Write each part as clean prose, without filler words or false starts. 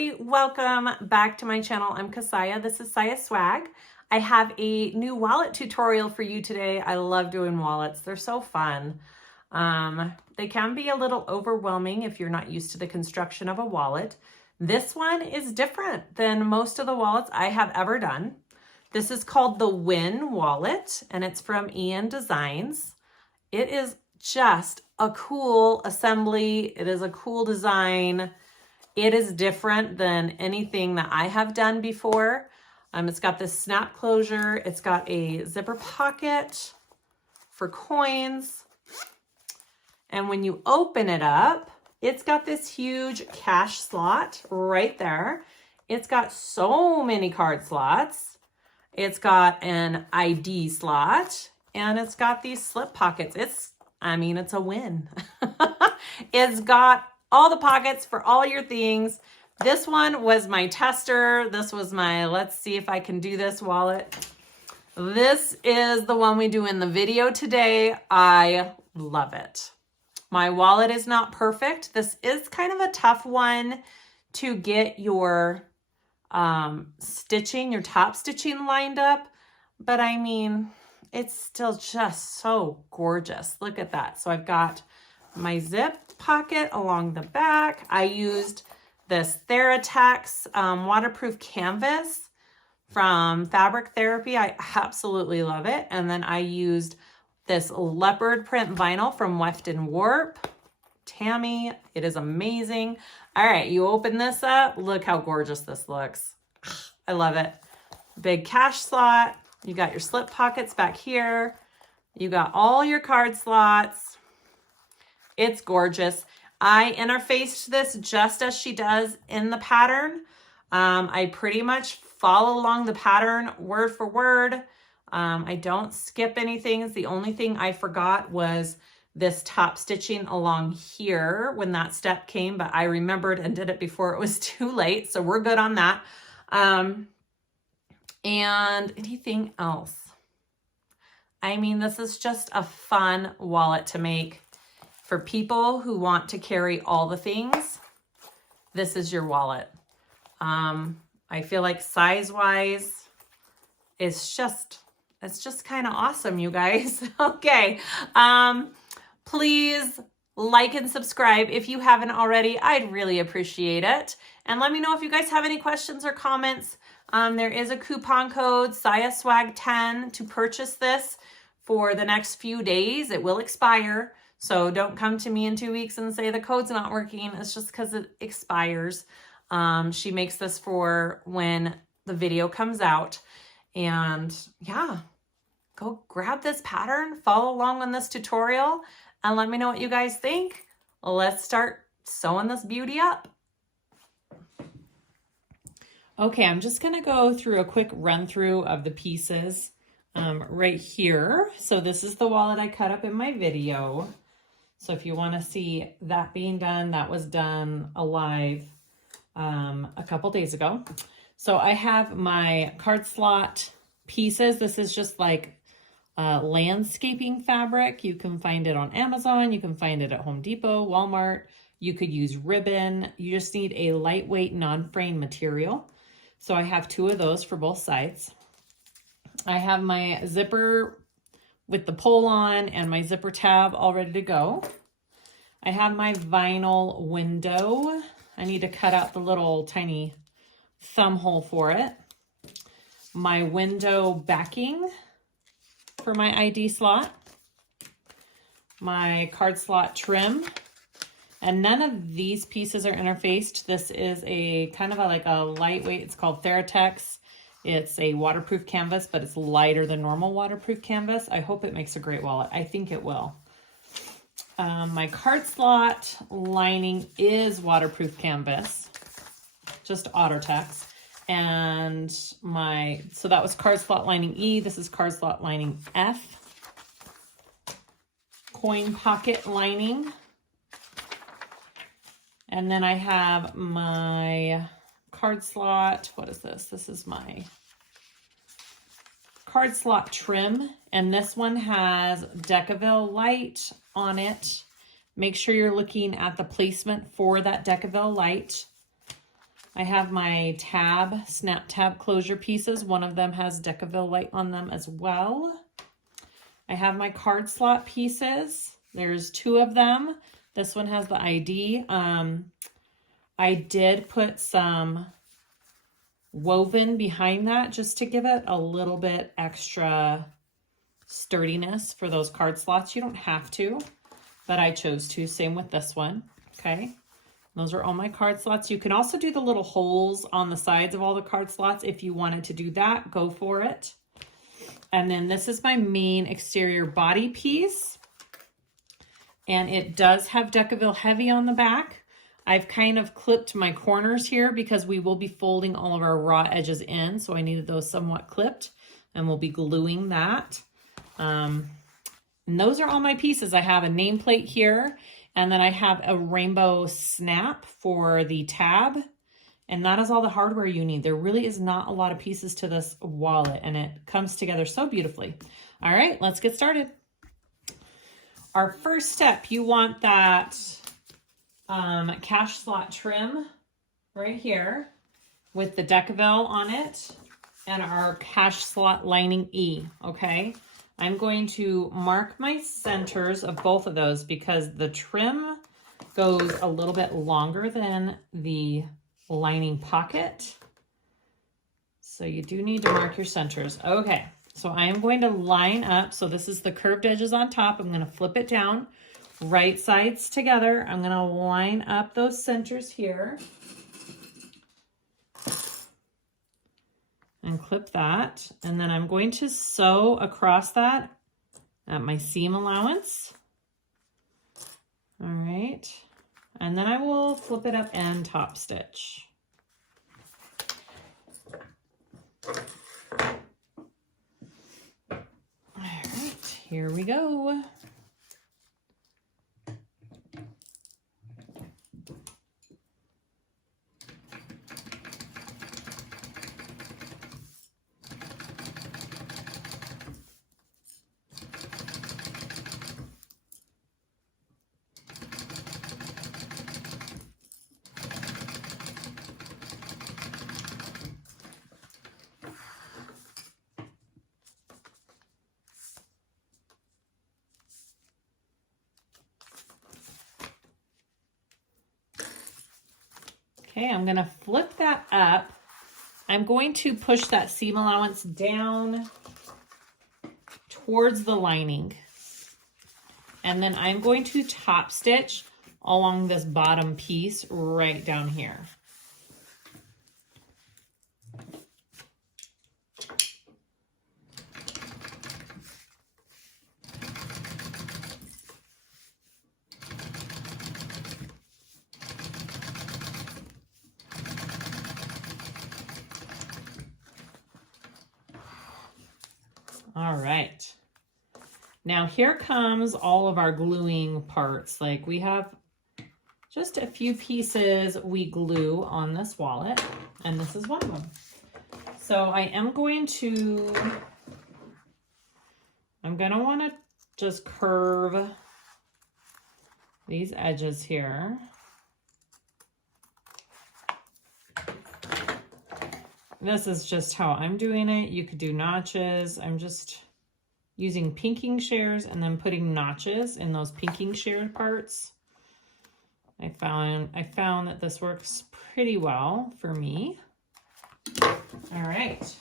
everybody, welcome back to my channel. I'm Kassiah. This is SiahSwag. I have a new wallet tutorial for you today. I love doing wallets. They're so fun. They can be a little overwhelming if you're not used to the construction of a wallet. This one is different than most of the wallets I have ever done. This is called the Win wallet and it's from ENDesigns. It is just a cool assembly. It is a cool design. It is different than anything that I have done before. It's got this snap closure. It's got a zipper pocket for coins. And when you open it up, it's got this huge cash slot right there. It's got so many card slots. It's got an ID slot and it's got these slip pockets. It's a win. It's got all the pockets for all your things. This one was my tester. This was my, let's see if I can do this wallet. This is the one we do in the video today. I love it. My wallet is not perfect. This is kind of a tough one to get your stitching, your top stitching lined up. But I mean, it's still just so gorgeous. Look at that. So I've got my zip pocket along the back. I used this TheraTex waterproof canvas from Fabric Therapy. I absolutely love it. And then I used this leopard print vinyl from Weft and Warp. Tammy, it is amazing. All right, you open this up. Look how gorgeous this looks. I love it. Big cash slot. You got your slip pockets back here. You got all your card slots. It's gorgeous. I interfaced this just as she does in the pattern. I pretty much follow along the pattern word for word. I don't skip anything. The only thing I forgot was this top stitching along here when that step came, but I remembered and did it before it was too late. So we're good on that. And anything else? I mean, this is just a fun wallet to make. For people who want to carry all the things, this is your wallet. I feel like size-wise, it's just kind of awesome, you guys. Okay. Please like and subscribe if you haven't already. I'd really appreciate it. And let me know if you guys have any questions or comments. There is a coupon code, SiahSwag10, to purchase this for the next few days. It will expire. So don't come to me in 2 weeks and say the code's not working. It's just because it expires. She makes this for when the video comes out. And yeah, go grab this pattern, follow along on this tutorial, and let me know what you guys think. Let's start sewing this beauty up. Okay, I'm just gonna go through a quick run through of the pieces right here. So this is the wallet I cut up in my video. So if you want to see that being done, that was done alive a couple days ago. So I have my card slot pieces. This is just like landscaping fabric. You can find it on Amazon. You can find it at Home Depot, Walmart. You could use ribbon. You just need a lightweight non-frame material. So I have 2 of those for both sides. I have my zipper with the pull on and my zipper tab all ready to go. I have my vinyl window. I need to cut out the little tiny thumb hole for it. My window backing for my ID slot. My card slot trim. And none of these pieces are interfaced. This is a kind of like a lightweight, it's called TheraTex. It's a waterproof canvas, but it's lighter than normal waterproof canvas. I hope it makes a great wallet. I think it will. My card slot lining is waterproof canvas, just Ottertex. And so that was card slot lining E. This is card slot lining F. Coin pocket lining. And then I have my card slot, what is this? This is my card slot trim, and this one has Decaville light on it. Make sure you're looking at the placement for that Decaville light. I have my snap tab closure pieces. One of them has Decaville light on them as well. I have my card slot pieces. There's 2 of them. This one has the ID. I did put some woven behind that just to give it a little bit extra sturdiness for those card slots. You don't have to, but I chose to. Same with this one. Okay. Those are all my card slots. You can also do the little holes on the sides of all the card slots. If you wanted to do that, go for it. And then this is my main exterior body piece. And it does have Decaville Heavy on the back. I've kind of clipped my corners here because we will be folding all of our raw edges in. So I needed those somewhat clipped, and we'll be gluing that. And those are all my pieces. I have a nameplate here, and then I have a rainbow snap for the tab. And that is all the hardware you need. There really is not a lot of pieces to this wallet, and it comes together so beautifully. All right, let's get started. Our first step, you want that cash slot trim right here with the Decaville on it and our cash slot lining E, okay? I'm going to mark my centers of both of those because the trim goes a little bit longer than the lining pocket. So you do need to mark your centers. Okay, so I am going to line up. So this is the curved edges on top. I'm going to flip it down, right sides together. I'm going to line up those centers here and clip that. And then I'm going to sew across that at my seam allowance. All right. And then I will flip it up and top stitch. All right, here we go. Okay, I'm going to flip that up. I'm going to push that seam allowance down towards the lining. And then I'm going to top stitch along this bottom piece right down here. All right, now here comes all of our gluing parts. Like we have just a few pieces we glue on this wallet, and this is one of them. So I'm going to want to just curve these edges here. This is just how I'm doing it. You could do notches. I'm just using pinking shears and then putting notches in those pinking shear parts. I found that this works pretty well for me. All right,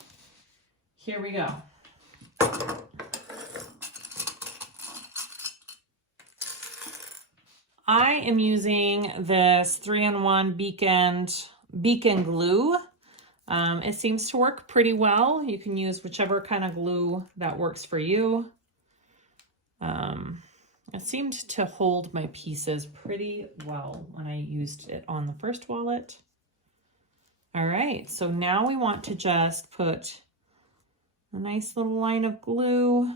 here we go. I am using this 3-in-1 beacon glue. It seems to work pretty well. You can use whichever kind of glue that works for you. It seemed to hold my pieces pretty well when I used it on the first wallet. All right, so now we want to just put a nice little line of glue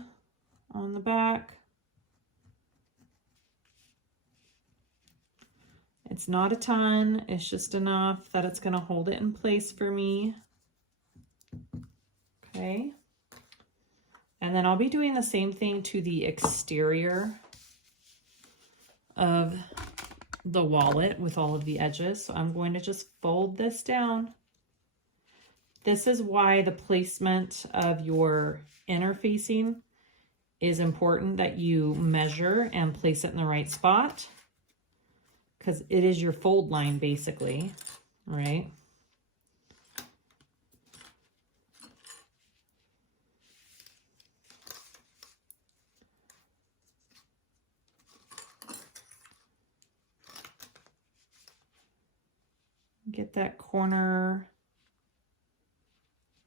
on the back. It's not a ton, it's just enough that it's gonna hold it in place for me. Okay. And then I'll be doing the same thing to the exterior of the wallet with all of the edges. So I'm going to just fold this down. This is why the placement of your inner facing is important, that you measure and place it in the right spot, because it is your fold line basically, right? Get that corner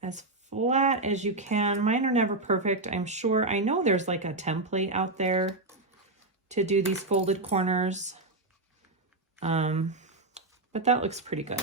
as flat as you can. Mine are never perfect, I'm sure. I know there's like a template out there to do these folded corners, but that looks pretty good.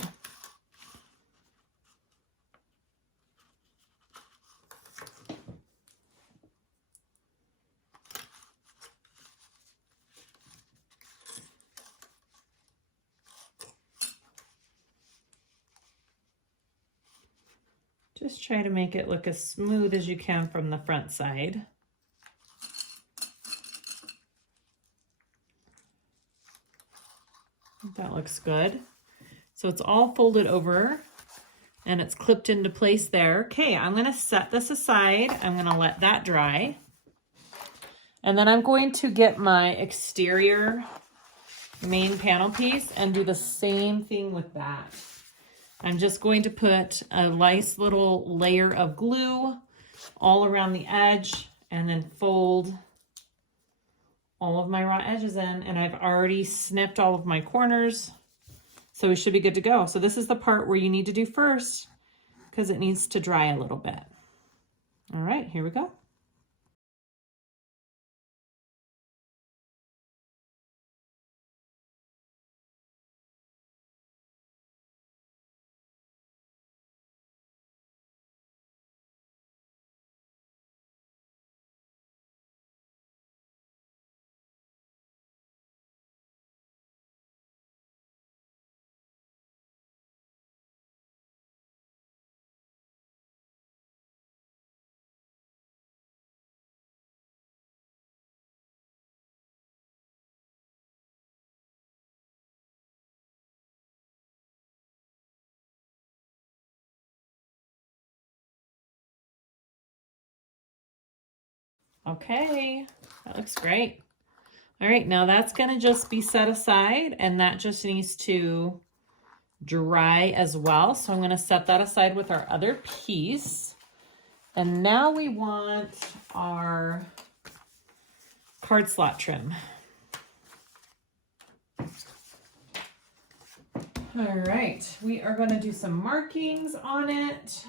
Just try to make it look as smooth as you can from the front side. That looks good. So it's all folded over and it's clipped into place there. Okay, I'm gonna set this aside. I'm gonna let that dry. And then I'm going to get my exterior main panel piece and do the same thing with that. I'm just going to put a nice little layer of glue all around the edge and then fold all of my raw edges in, and I've already snipped all of my corners, so we should be good to go. So this is the part where you need to do first because it needs to dry a little bit. All right, here we go. Okay, that looks great. All right, now that's gonna just be set aside, and that just needs to dry as well. So I'm gonna set that aside with our other piece. And now we want our card slot trim. All right, we are gonna do some markings on it.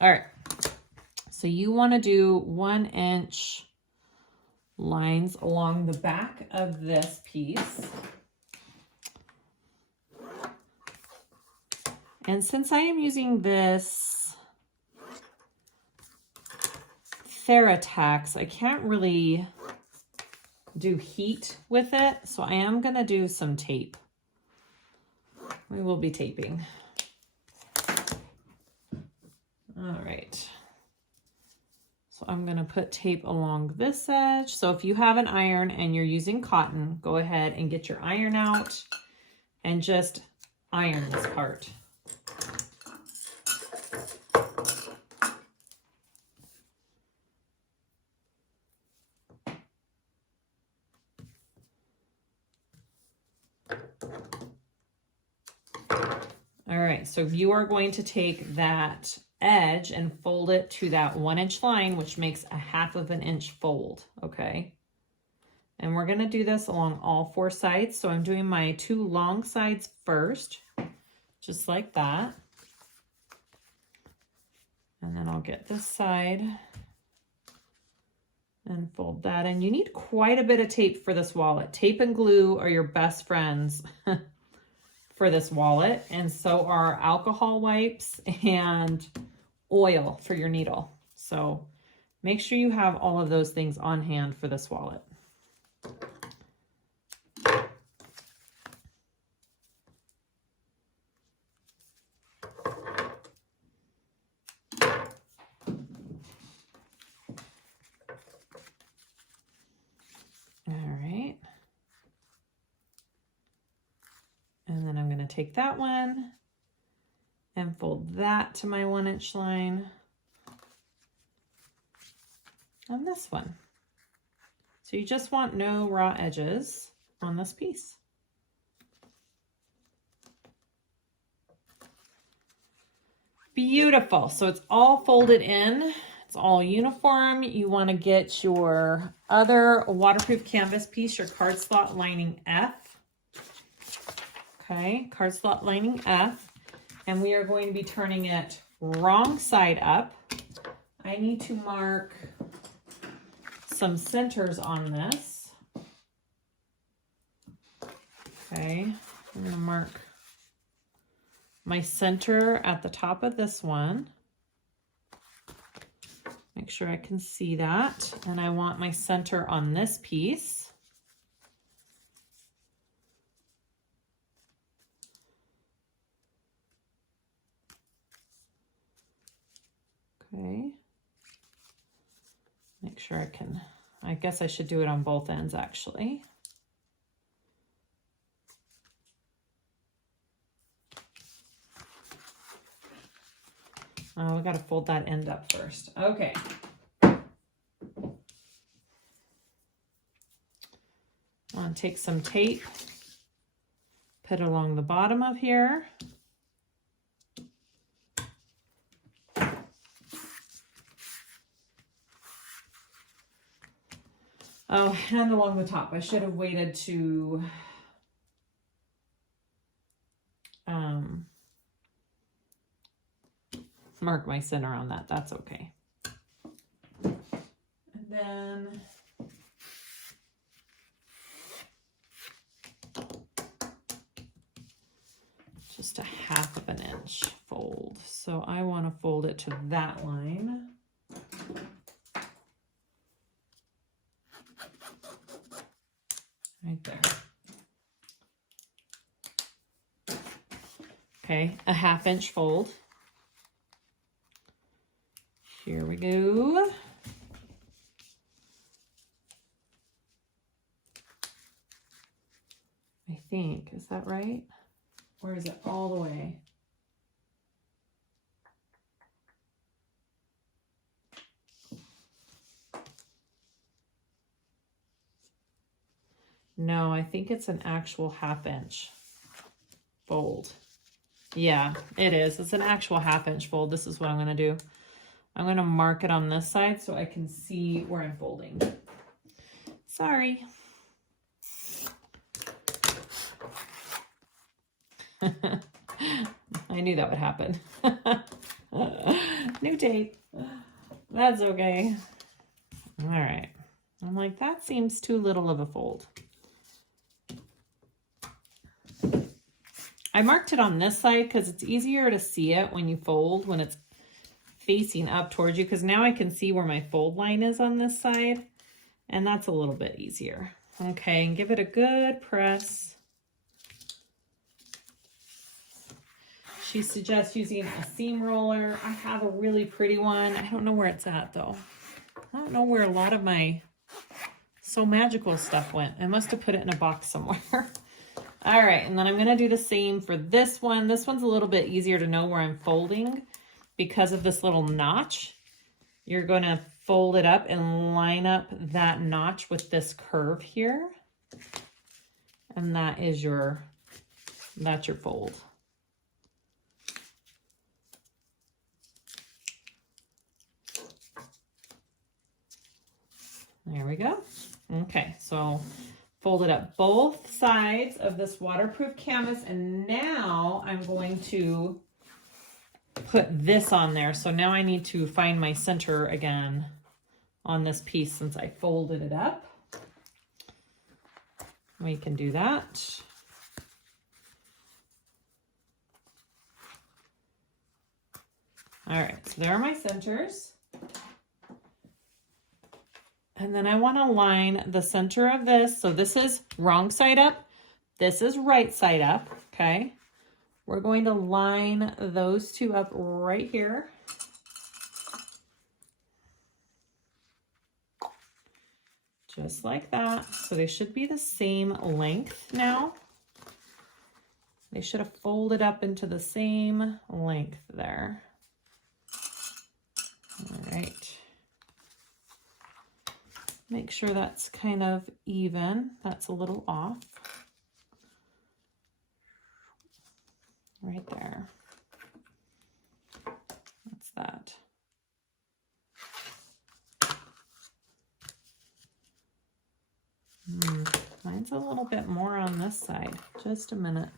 All right. So you want to do 1 inch lines along the back of this piece. And since I am using this TheraTex, I can't really do heat with it, so I am going to do some tape. We will be taping. All right. So I'm going to put tape along this edge. So if you have an iron and you're using cotton, go ahead and get your iron out and just iron this part. All right, so you are going to take that edge and fold it to that 1 inch line, which makes a 1/2 inch fold, okay? And we're gonna do this along all 4 sides. So I'm doing my 2 long sides first, just like that. And then I'll get this side and fold that. And you need quite a bit of tape for this wallet. Tape and glue are your best friends for this wallet, and so are alcohol wipes and oil for your needle. So make sure you have all of those things on hand for this wallet. All right. take that one and fold that to my 1-inch line. And this one. So you just want no raw edges on this piece. Beautiful. So it's all folded in. It's all uniform. You want to get your other waterproof canvas piece, your card slot lining F. Okay, card slot lining F. And we are going to be turning it wrong side up. I need to mark some centers on this. Okay, I'm going to mark my center at the top of this one. Make sure I can see that. And I want my center on this piece. Okay. Make sure I can, I guess I should do it on both ends actually. Oh, we got to fold that end up first. Okay. I'll take some tape, put it along the bottom of here. Oh, and along the top. I should have waited to mark my center on that. That's okay. And then just a 1/2 inch fold. So I want to fold it to that line. Right there. Okay, a 1/2 inch fold. Here we go. I think, is that right? Or is it all the way? No, I think it's an actual 1/2 inch fold. Yeah, it is. It's an actual 1/2 inch fold. This is what I'm going to do. I'm going to mark it on this side so I can see where I'm folding. Sorry. I knew that would happen. New tape. That's okay. All right. I'm like, that seems too little of a fold. I marked it on this side because it's easier to see it when you fold, when it's facing up towards you, because now I can see where my fold line is on this side, and that's a little bit easier. Okay, and give it a good press. She suggests using a seam roller. I have a really pretty one. I don't know where it's at though. I don't know where a lot of my So Magical stuff went. I must have put it in a box somewhere. All right, and then I'm gonna do the same for this one. This one's a little bit easier to know where I'm folding because of this little notch. You're gonna fold it up and line up that notch with this curve here. And that is that's your fold. There we go. Okay, so fold it up both sides of this waterproof canvas, and now I'm going to put this on there. So now I need to find my center again on this piece since I folded it up. We can do that. All right, so there are my centers. And then I want to line the center of this. So this is wrong side up. This is right side up, okay? We're going to line those two up right here. Just like that. So they should be the same length now. They should have folded up into the same length there. All right. Make sure that's kind of even. That's a little off. Right there. That's that. Mine's a little bit more on this side. Just a minute.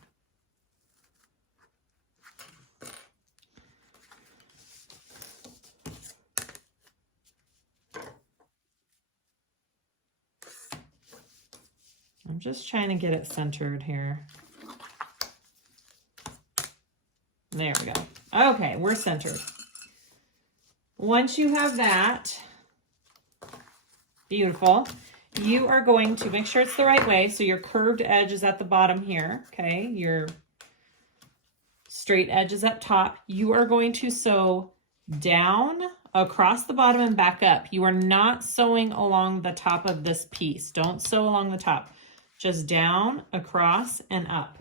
I'm just trying to get it centered here. There we go. Okay, we're centered. Once you have that, beautiful, you are going to make sure it's the right way. So your curved edge is at the bottom here, okay? Your straight edge is up top. You are going to sew down across the bottom and back up. You are not sewing along the top of this piece. Don't sew along the top. Just down, across, and up.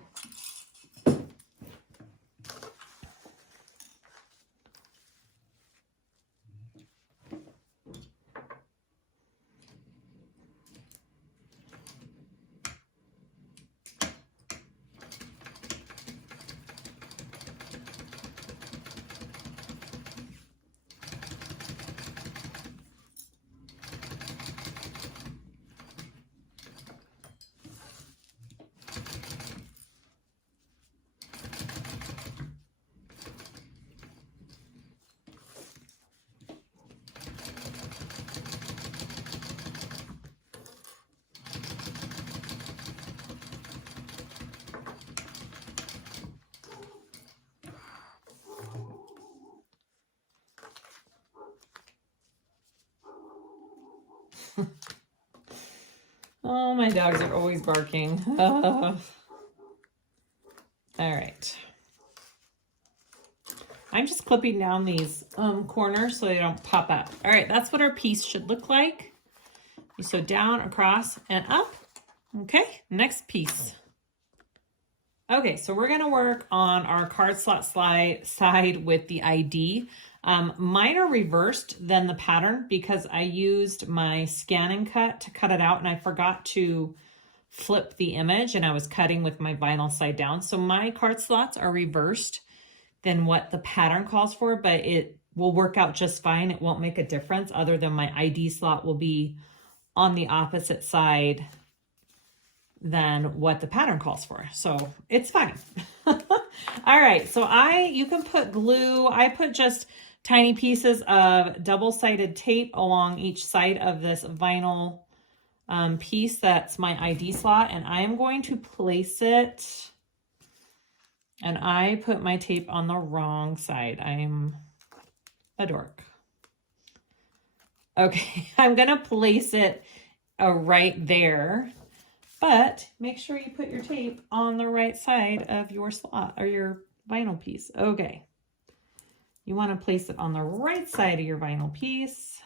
Oh, my dogs are always barking. All right. I'm just clipping down these corners so they don't pop up. All right, that's what our piece should look like. You sew down, across, and up. Okay, next piece. Okay, so we're gonna work on our card slot side with the ID. Mine are reversed than the pattern because I used my scan and cut to cut it out and I forgot to flip the image and I was cutting with my vinyl side down. So my card slots are reversed than what the pattern calls for, but it will work out just fine. It won't make a difference other than my ID slot will be on the opposite side than what the pattern calls for. So it's fine. All right, so you can put glue. I put just tiny pieces of double-sided tape along each side of this vinyl piece that's my ID slot, and I am going to place it, and I put my tape on the wrong side. I'm a dork. Okay, I'm gonna place it right there, but make sure you put your tape on the right side of your slot or your vinyl piece. Okay. You want to place it on the right side of your vinyl piece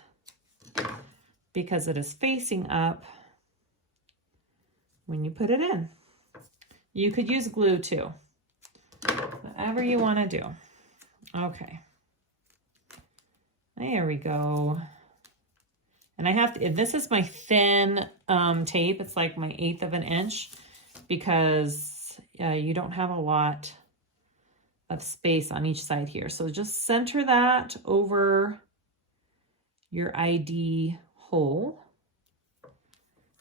because it is facing up when you put it in. You could use glue too, whatever you want to do. Okay. There we go. And I have to, this is my thin tape. It's like my 1/8 of an inch because you don't have a lot of space on each side here. So just center that over your ID hole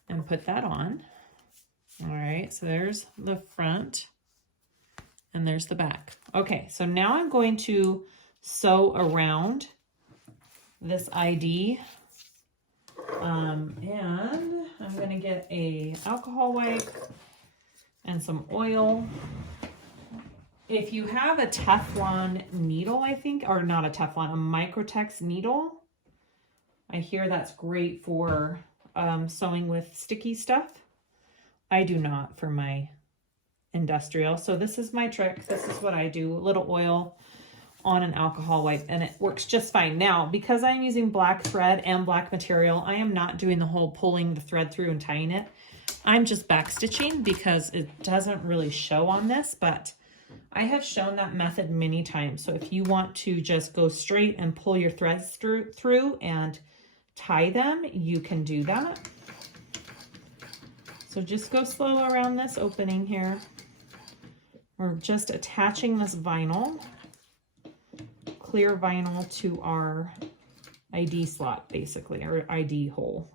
and put that on. All right, so there's the front and there's the back. Okay, so now I'm going to sew around this ID and I'm going to get a alcohol wipe and some oil. If you have a Teflon needle, I think, or not a Teflon, a Microtex needle, I hear that's great for sewing with sticky stuff. I do not for my industrial. So this is my trick. This is what I do. A little oil on an alcohol wipe and it works just fine. Now, because I'm using black thread and black material, I am not doing the whole pulling the thread through and tying it. I'm just back stitching because it doesn't really show on this, but I have shown that method many times. So if you want to just go straight and pull your threads through and tie them, you can do that. So just go slow around this opening here. We're just attaching this vinyl, clear vinyl, to our ID slot, basically, our ID hole.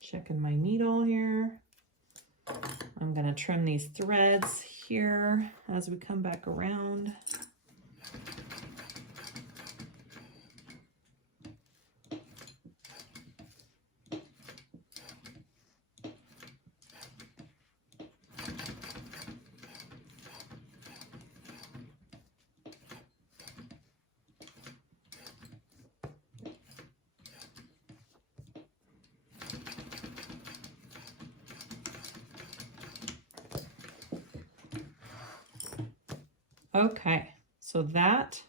Checking my needle here. I'm going to trim these threads here as we come back around. Okay, so that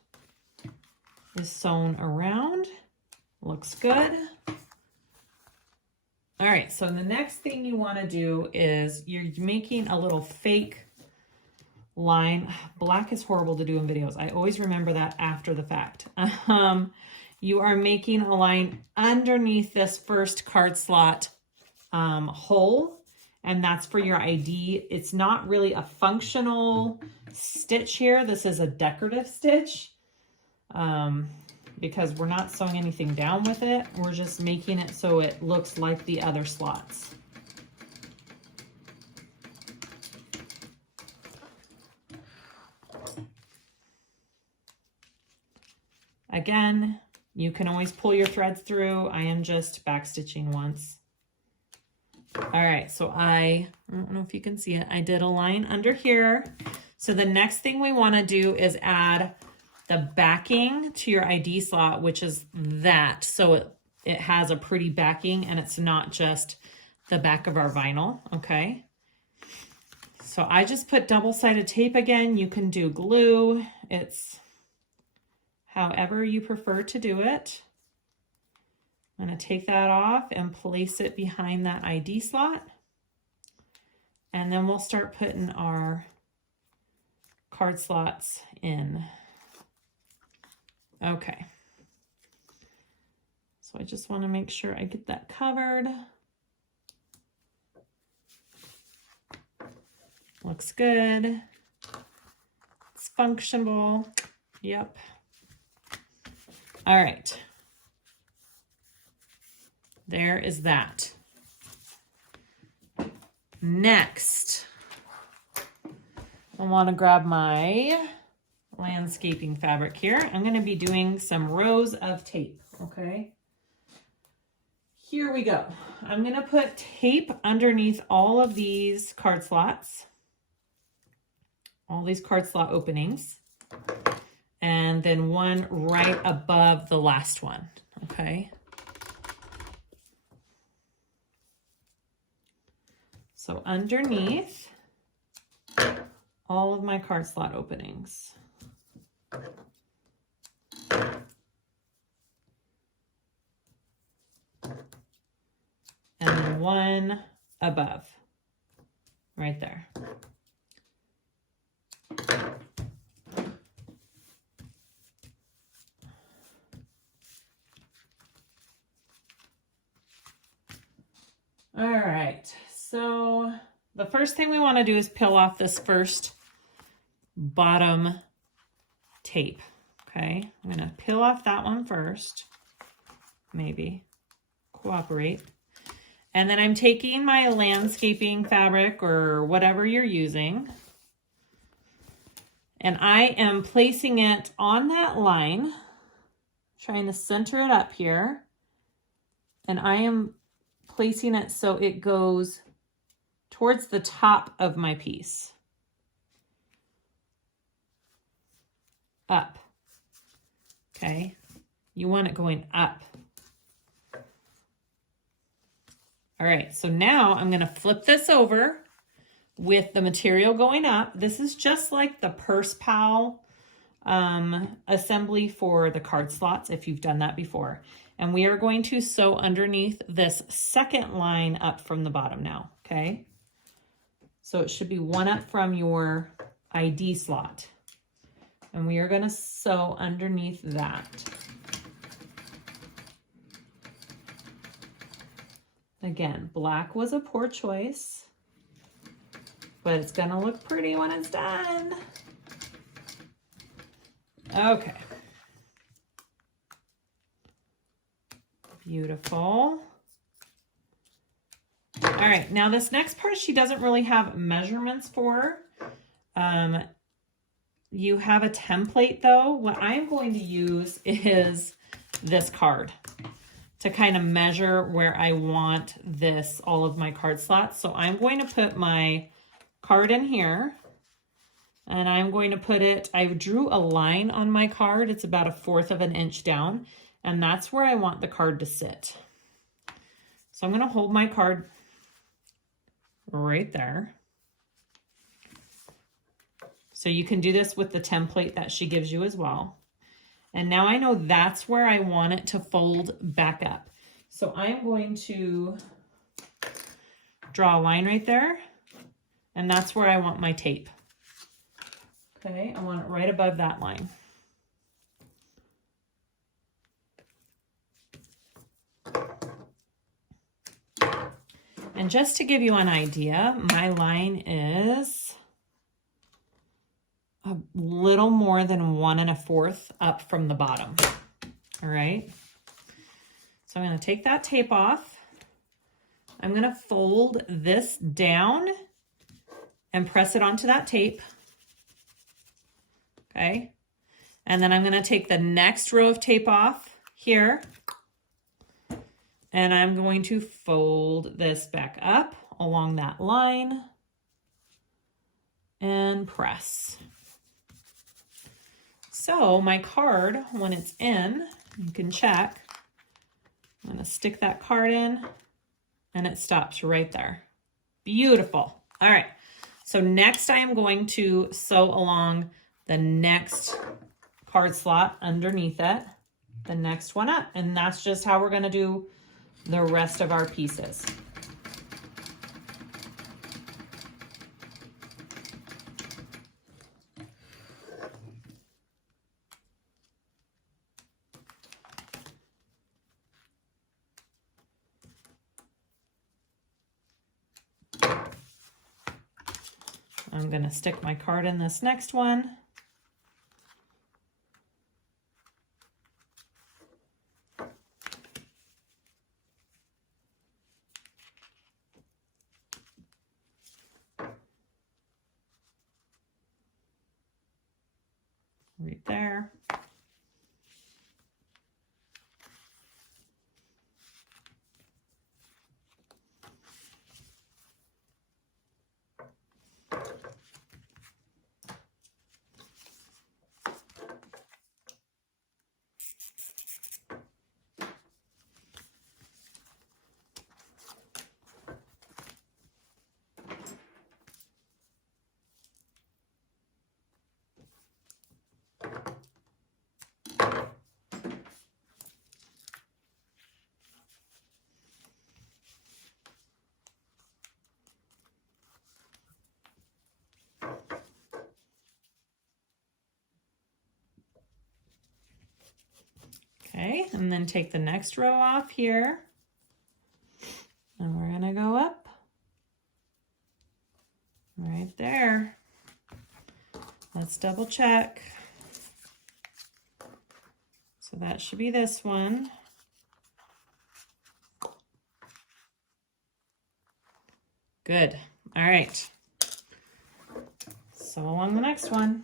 is sewn around. Looks good. All right, so the next thing you want to do is you're making a little fake line. Black is horrible to do in videos. I always remember that after the fact. You are making a line underneath this first card slot hole, and that's for your ID. It's not really a functional stitch here. This is a decorative stitch because we're not sewing anything down with it. We're just making it so it looks like the other slots. Again, you can always pull your threads through. I am just back stitching once. All right, so I don't know if you can see it. I did a line under here. So the next thing we want to do is add the backing to your ID slot, which is that. So it has a pretty backing and it's not just the back of our vinyl, okay? So I just put double-sided tape again. You can do glue. It's however you prefer to do it. I'm going to take that off and place it behind that ID slot. And then we'll start putting our card slots in. Okay. So I just want to make sure I get that covered. Looks good. It's functional. Yep. All right. There is that. Next, I want to grab my landscaping fabric here. I'm going to be doing some rows of tape, okay? Here we go. I'm going to put tape underneath all of these card slots, all these card slot openings, and then one right above the last one, okay? So underneath all of my card slot openings. And then one above, right there. All right, so the first thing we want to do is peel off this first bottom tape, okay? I'm going to peel off that one first, maybe cooperate. And then I'm taking my landscaping fabric or whatever you're using, and I am placing it on that line, trying to center it up here, and I am placing it so it goes towards the top of my piece. Up. Okay. You want it going up. All right. So now I'm going to flip this over with the material going up. This is just like the Purse Pal assembly for the card slots, if you've done that before. And we are going to sew underneath this second line up from the bottom now, okay? So it should be one up from your ID slot. And we are going to sew underneath that. Again, black was a poor choice, but it's going to look pretty when it's done. Okay. Beautiful. All right, now this next part she doesn't really have measurements for. You have a template though. What I'm going to use is this card to kind of measure where I want this, all of my card slots. So I'm going to put my card in here and I'm going to put it, I drew a line on my card. It's about 1/4 of an inch down, and that's where I want the card to sit. So I'm going to hold my card right there. So you can do this with the template that she gives you as well. And now I know that's where I want it to fold back up. So I'm going to draw a line right there, and that's where I want my tape. Okay, I want it right above that line. And just to give you an idea, my line is a little more than 1 1/4 up from the bottom. All right. So I'm going to take that tape off. I'm going to fold this down and press it onto that tape. Okay. And then I'm going to take the next row of tape off here. And I'm going to fold this back up along that line and press. So my card, when it's in, you can check. I'm going to stick that card in and it stops right there. Beautiful. All right. So next I am going to sew along the next card slot underneath it, the next one up. And that's just how we're going to do the rest of our pieces. I'm going to stick my card in this next one. Right there. Okay, and then take the next row off here. And we're going to go up right there. Let's double check. So that should be this one. Good. All right. So along the next one.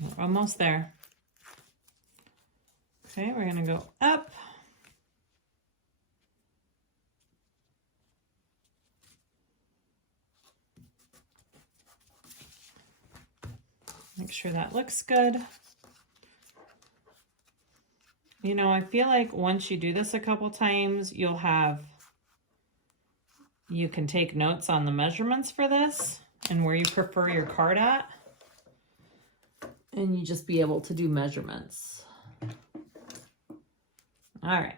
We're almost there. Okay, we're gonna go up. Make sure that looks good. You know, I feel like once you do this a couple times, you can take notes on the measurements for this and where you prefer your card at. And you just be able to do measurements. All right.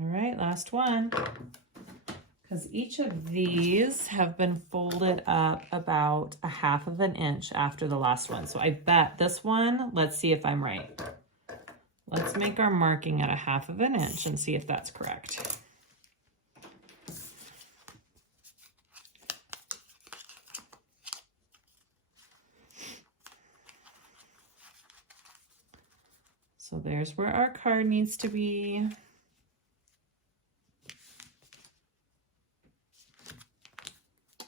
All right, last one. Because each of these have been folded up about 1/2 inch after the last one. So I bet this one, let's see if I'm right. Let's make our marking at 1/2 inch and see if that's correct. So there's where our card needs to be.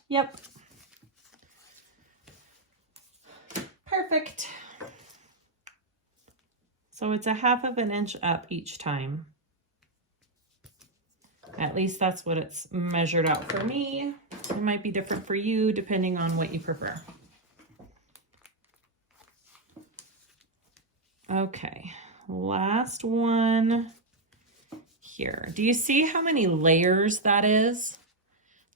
Yep. Perfect. So it's 1/2 inch up each time. At least that's what it's measured out for me. It might be different for you depending on what you prefer. Okay, last one here. Do you see how many layers that is?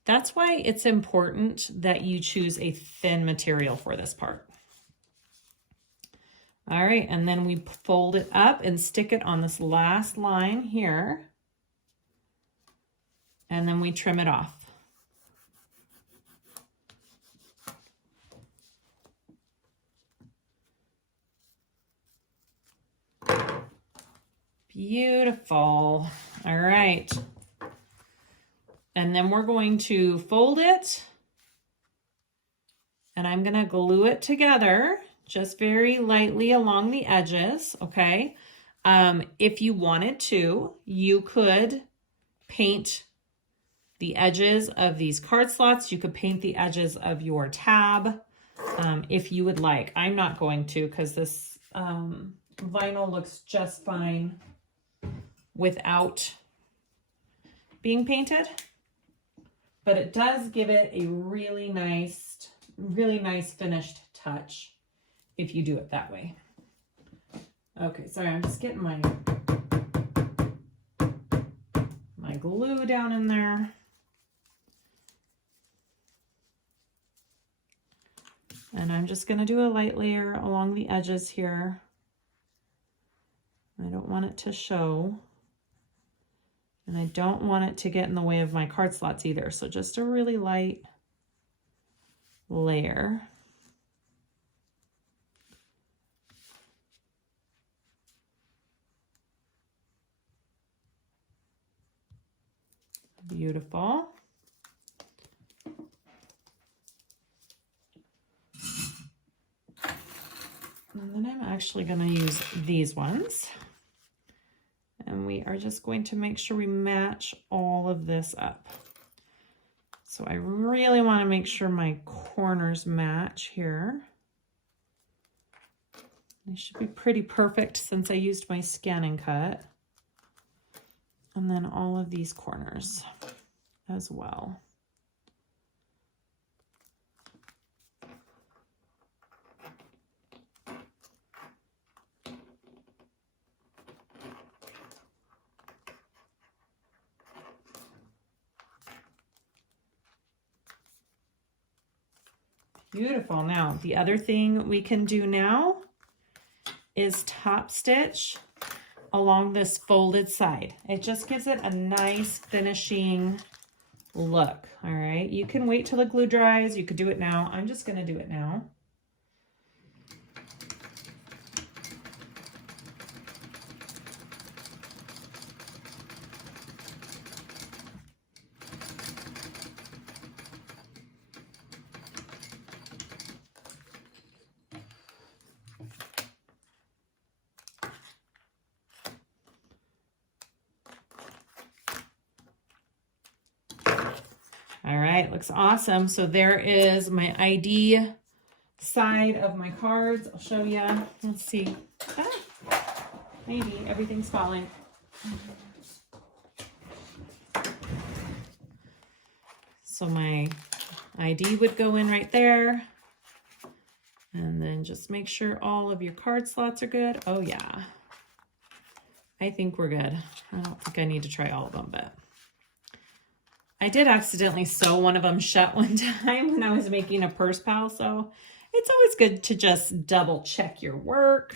That's why it's important that you choose a thin material for this part. All right, and then we fold it up and stick it on this last line here. And then we trim it off. Beautiful. All right. And then we're going to fold it and I'm going to glue it together just very lightly along the edges, okay? If you wanted to, you could paint the edges of these card slots. You could paint the edges of your tab if you would like. I'm not going to because this vinyl looks just fine without being painted. But it does give it a really nice finished touch if you do it that way. Okay, sorry, I'm just getting my glue down in there. And I'm just gonna do a light layer along the edges here. I don't want it to show. And I don't want it to get in the way of my card slots either. So just a really light layer. Beautiful. And then I'm actually going to use these ones. And we are just going to make sure we match all of this up. So I really want to make sure my corners match here. They should be pretty perfect since I used my scan and cut. And then all of these corners as well. Beautiful. Now, the other thing we can do now is top stitch along this folded side. It just gives it a nice finishing look. All right. You can wait till the glue dries. You could do it now. I'm just going to do it now. All right, looks awesome. So there is my ID side of my cards. I'll show you. Let's see. Maybe everything's falling. So my ID would go in right there. And then just make sure all of your card slots are good. Oh yeah. I think we're good. I don't think I need to try all of them, but I did accidentally sew one of them shut one time when I was making a purse pal, so it's always good to just double check your work.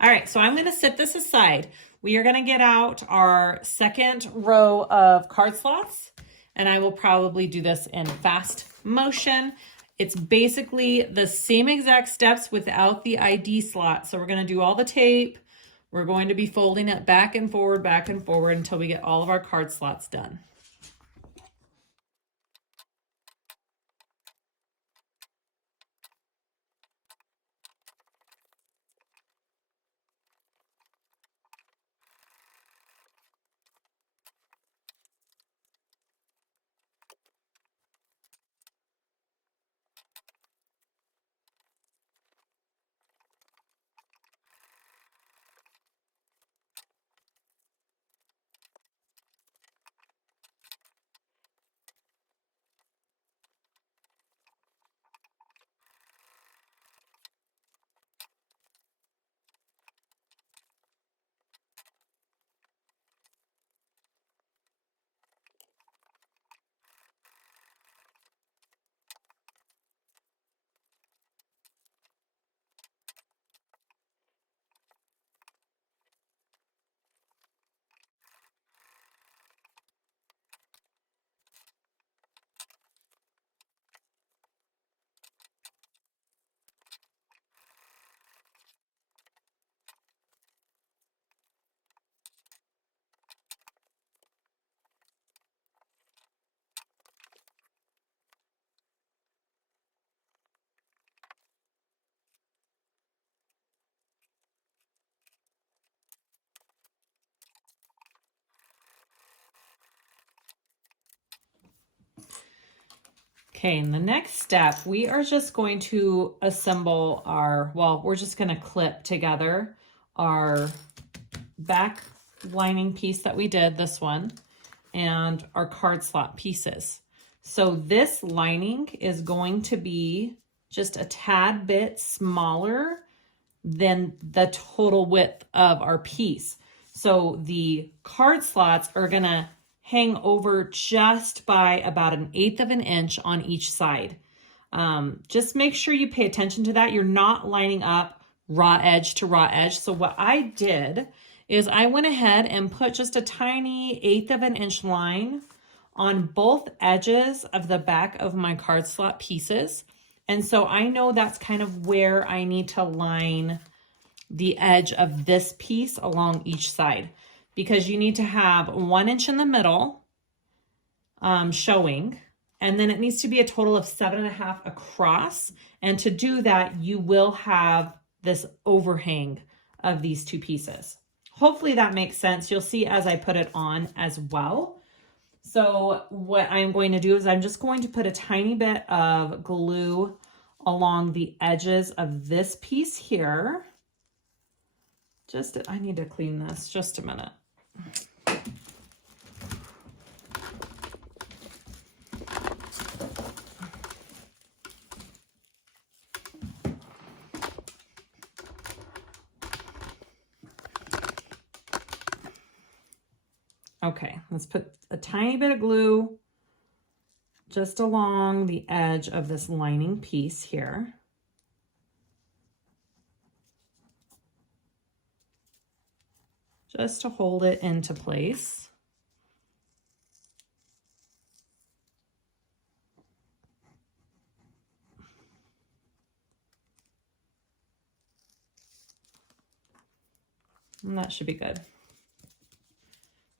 All right, so I'm gonna set this aside. We are gonna get out our second row of card slots, and I will probably do this in fast motion. It's basically the same exact steps without the ID slot. So we're gonna do all the tape. We're going to be folding it back and forward until we get all of our card slots done. Okay, in the next step, we are just going to assemble our, well, we're just gonna clip together our back lining piece that we did, this one, and our card slot pieces. So this lining is going to be just a tad bit smaller than the total width of our piece. So the card slots are gonna hang over just by about 1/8 of an inch on each side. Just make sure you pay attention to that. You're not lining up raw edge to raw edge. So what I did is I went ahead and put just a tiny 1/8 of an inch line on both edges of the back of my card slot pieces. And so I know that's kind of where I need to line the edge of this piece along each side, because you need to have 1 inch in the middle showing, and then it needs to be a total of 7.5 across. And to do that, you will have this overhang of these two pieces. Hopefully that makes sense. You'll see as I put it on as well. So what I'm going to do is I'm just going to put a tiny bit of glue along the edges of this piece here. I need to clean this, just a minute. Okay, let's put a tiny bit of glue just along the edge of this lining piece here. Just to hold it into place. And that should be good.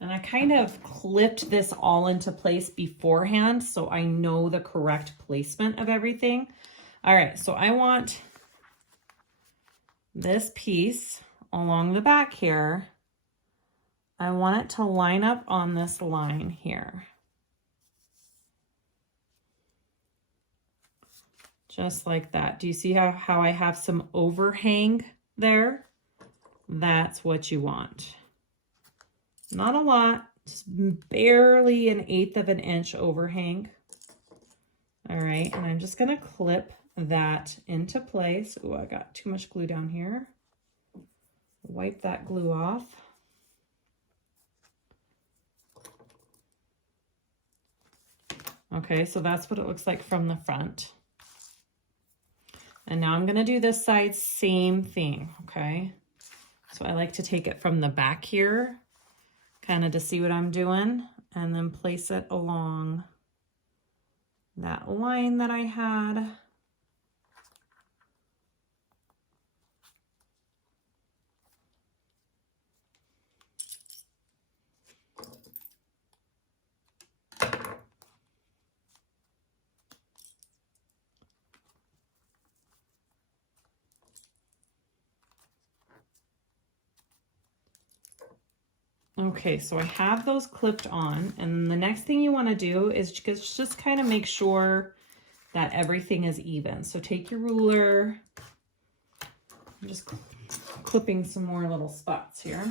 And I kind of clipped this all into place beforehand, so I know the correct placement of everything. All right, so I want this piece along the back here. I want it to line up on this line here. Just like that. Do you see how I have some overhang there? That's what you want. Not a lot, just barely 1/8 of an inch overhang. All right, and I'm just gonna clip that into place. Oh, I got too much glue down here. Wipe that glue off. Okay, so that's what it looks like from the front. And now I'm gonna do this side, same thing, okay? So I like to take it from the back here, kind of to see what I'm doing, and then place it along that line that I had. Okay, so I have those clipped on, and the next thing you want to do is just kind of make sure that everything is even. So take your ruler. I'm just clipping some more little spots here.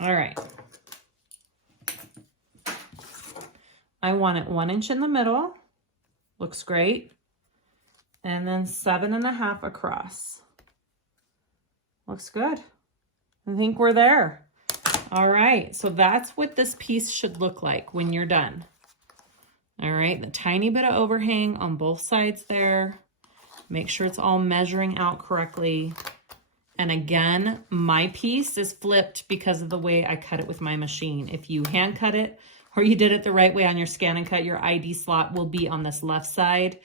All right. I want it 1 inch in the middle. Looks great. And then 7.5 across. Looks good. I think we're there. All right, so that's what this piece should look like when you're done. All right, the tiny bit of overhang on both sides there. Make sure it's all measuring out correctly. And again, my piece is flipped because of the way I cut it with my machine. If you hand cut it or you did it the right way on your scan and cut, your ID slot will be on this left side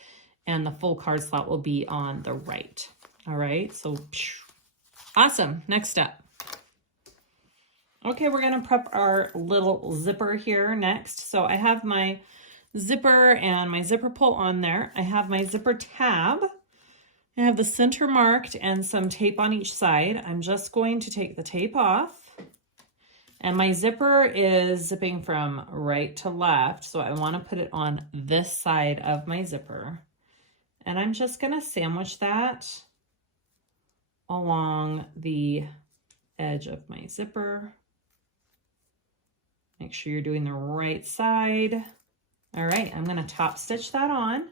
and the full card slot will be on the right. All right, so awesome. Next step. Okay, we're gonna prep our little zipper here next. So I have my zipper and my zipper pull on there. I have my zipper tab. I have the center marked and some tape on each side. I'm just going to take the tape off. And my zipper is zipping from right to left, so I want to put it on this side of my zipper. And I'm just going to sandwich that along the edge of my zipper. Make sure you're doing the right side. All right, I'm going to top stitch that on.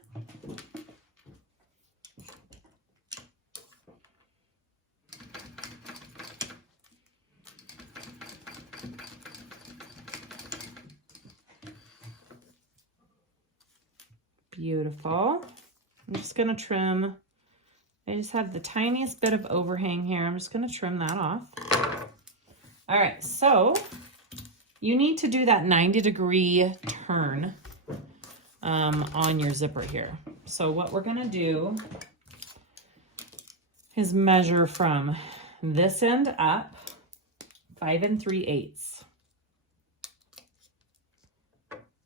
Beautiful. I'm just going to trim. I just have the tiniest bit of overhang here. I'm just going to trim that off. All right, so you need to do that 90-degree turn on your zipper here. So what we're going to do is measure from this end up 5 3/8.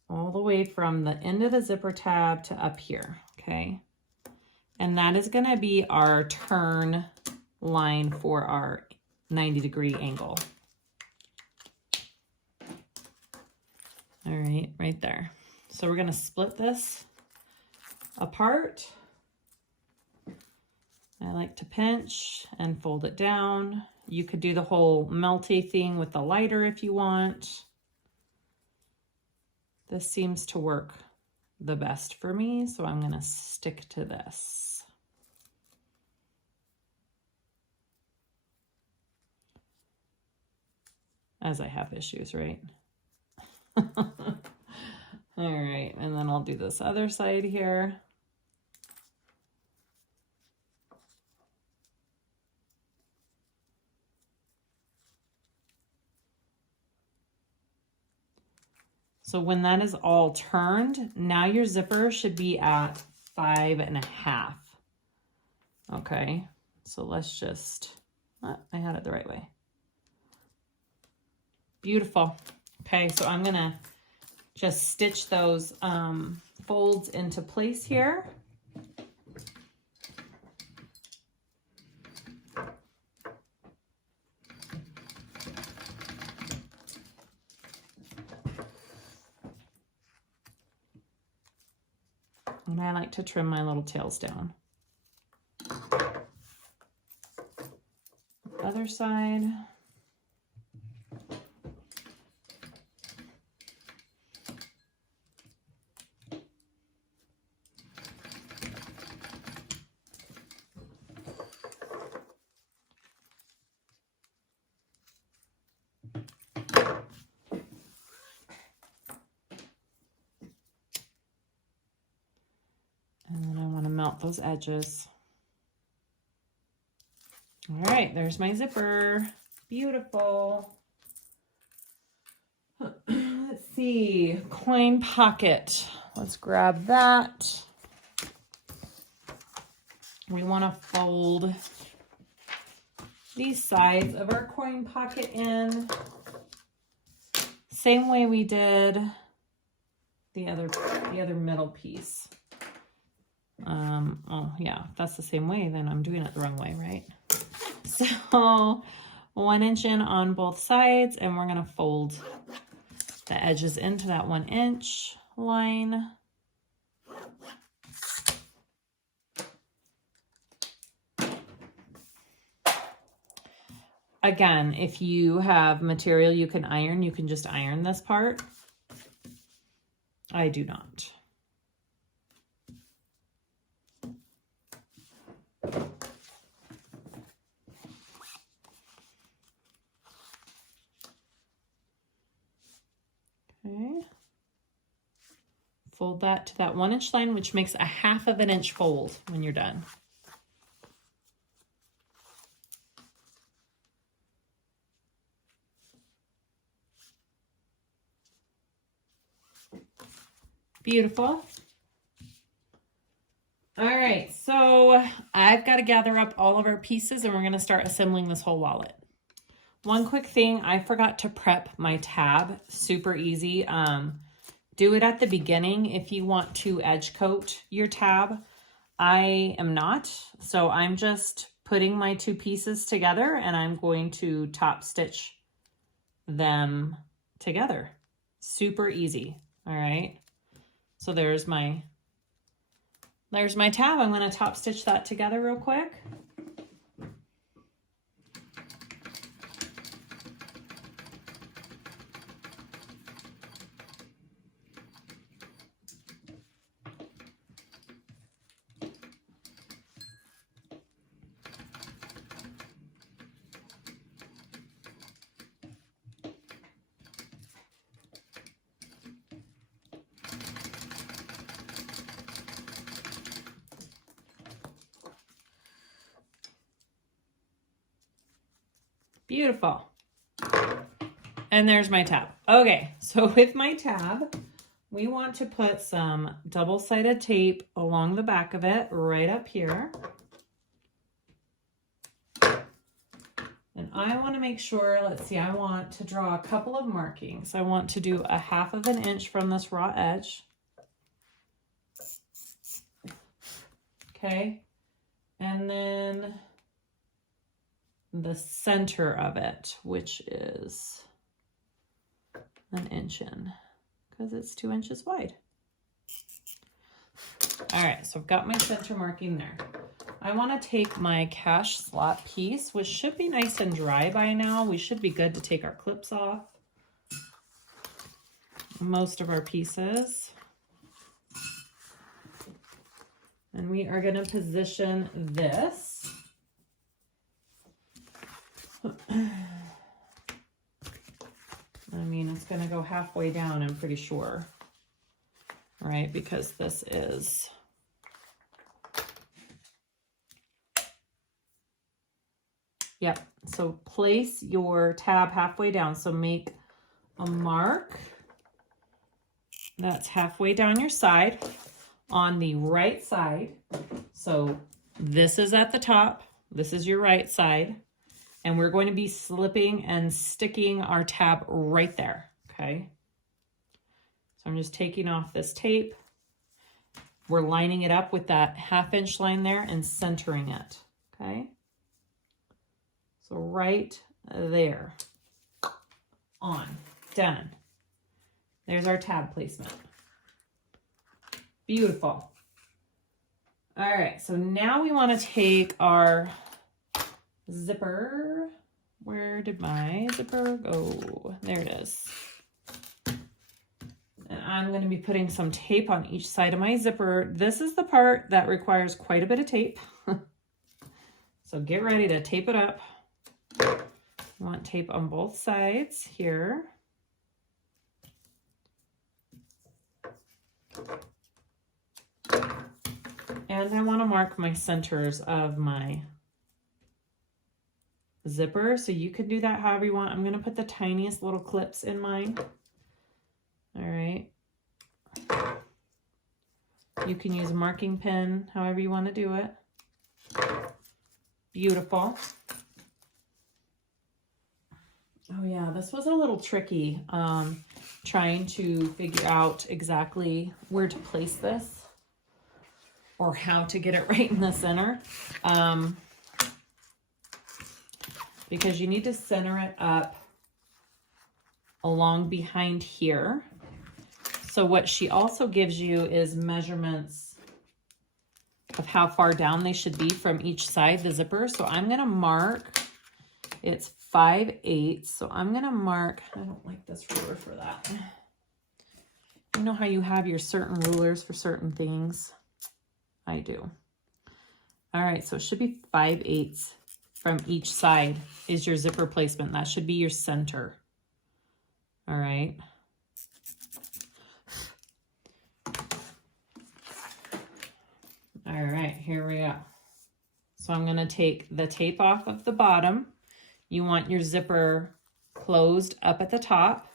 All the way from the end of the zipper tab to up here, okay? And that is gonna be our turn line for our 90-degree angle. All right, right there. So we're gonna split this apart. I like to pinch and fold it down. You could do the whole melty thing with the lighter if you want. This seems to work the best for me, so I'm gonna stick to this. As I have issues, right? All right, and then I'll do this other side here. So when that is all turned, now your zipper should be at 5 1/2. Okay, so let's just, I had it the right way. Beautiful. Okay, so I'm gonna just stitch those folds into place here. And I like to trim my little tails down. Other side. And then I want to melt those edges. All right, there's my zipper. Beautiful. Let's see, coin pocket. Let's grab that. We want to fold these sides of our coin pocket in. Same way we did the other middle piece. Oh yeah, if that's the same way, then I'm doing it the wrong way, right? So 1 inch in on both sides, and we're gonna fold the edges into that 1 inch line. Again, if you have material you can iron, you can just iron this part. I do not. Okay. Fold that to that 1 inch line, which makes a 1/2 inch fold when you're done. Beautiful. All right, so I've got to gather up all of our pieces and we're going to start assembling this whole wallet. One quick thing, I forgot to prep my tab. Super easy. Do it at the beginning if you want to edge coat your tab. I am not, so I'm just putting my 2 pieces together and I'm going to top stitch them together. Super easy. All right. So there's my tab. I'm going to top stitch that together real quick. Beautiful. And there's my tab. Okay, so with my tab, we want to put some double-sided tape along the back of it, right up here. And I want to make sure, let's see, I want to draw a couple of markings. I want to do a 1/2 inch from this raw edge. Okay, and then the center of it, which is 1 inch in, because it's 2 inches wide. All right, so I've got my center marking there. I want to take my cash slot piece, which should be nice and dry by now. We should be good to take our clips off. Most of our pieces. And we are going to position this. I mean, it's going to go halfway down, I'm pretty sure, right? Because this is, yep. So place your tab halfway down. So make a mark that's halfway down your side on the right side. So this is at the top. This is your right side. And we're going to be slipping and sticking our tab right there, okay? So I'm just taking off this tape. We're lining it up with that 1/2 inch line there and centering it, okay? So right there, on, done. There's our tab placement. Beautiful. All right, so now we want to take our zipper. Where did my zipper go? There it is. And I'm going to be putting some tape on each side of my zipper. This is the part that requires quite a bit of tape. So get ready to tape it up. You want tape on both sides here. And I want to mark my centers of my zipper. So you could do that however you want. I'm going to put the tiniest little clips in mine. All right. You can use a marking pen however you want to do it. Beautiful. Oh yeah, this was a little tricky, trying to figure out exactly where to place this or how to get it right in the center. Because you need to center it up along behind here. So what she also gives you is measurements of how far down they should be from each side, the zipper. So I'm gonna mark, it's 5/8. So I'm gonna mark, I don't like this ruler for that. You know how you have your certain rulers for certain things? I do. All right, so it should be 5/8 from each side is your zipper placement. That should be your center. All right. All right, here we go. So I'm gonna take the tape off of the bottom. You want your zipper closed up at the top.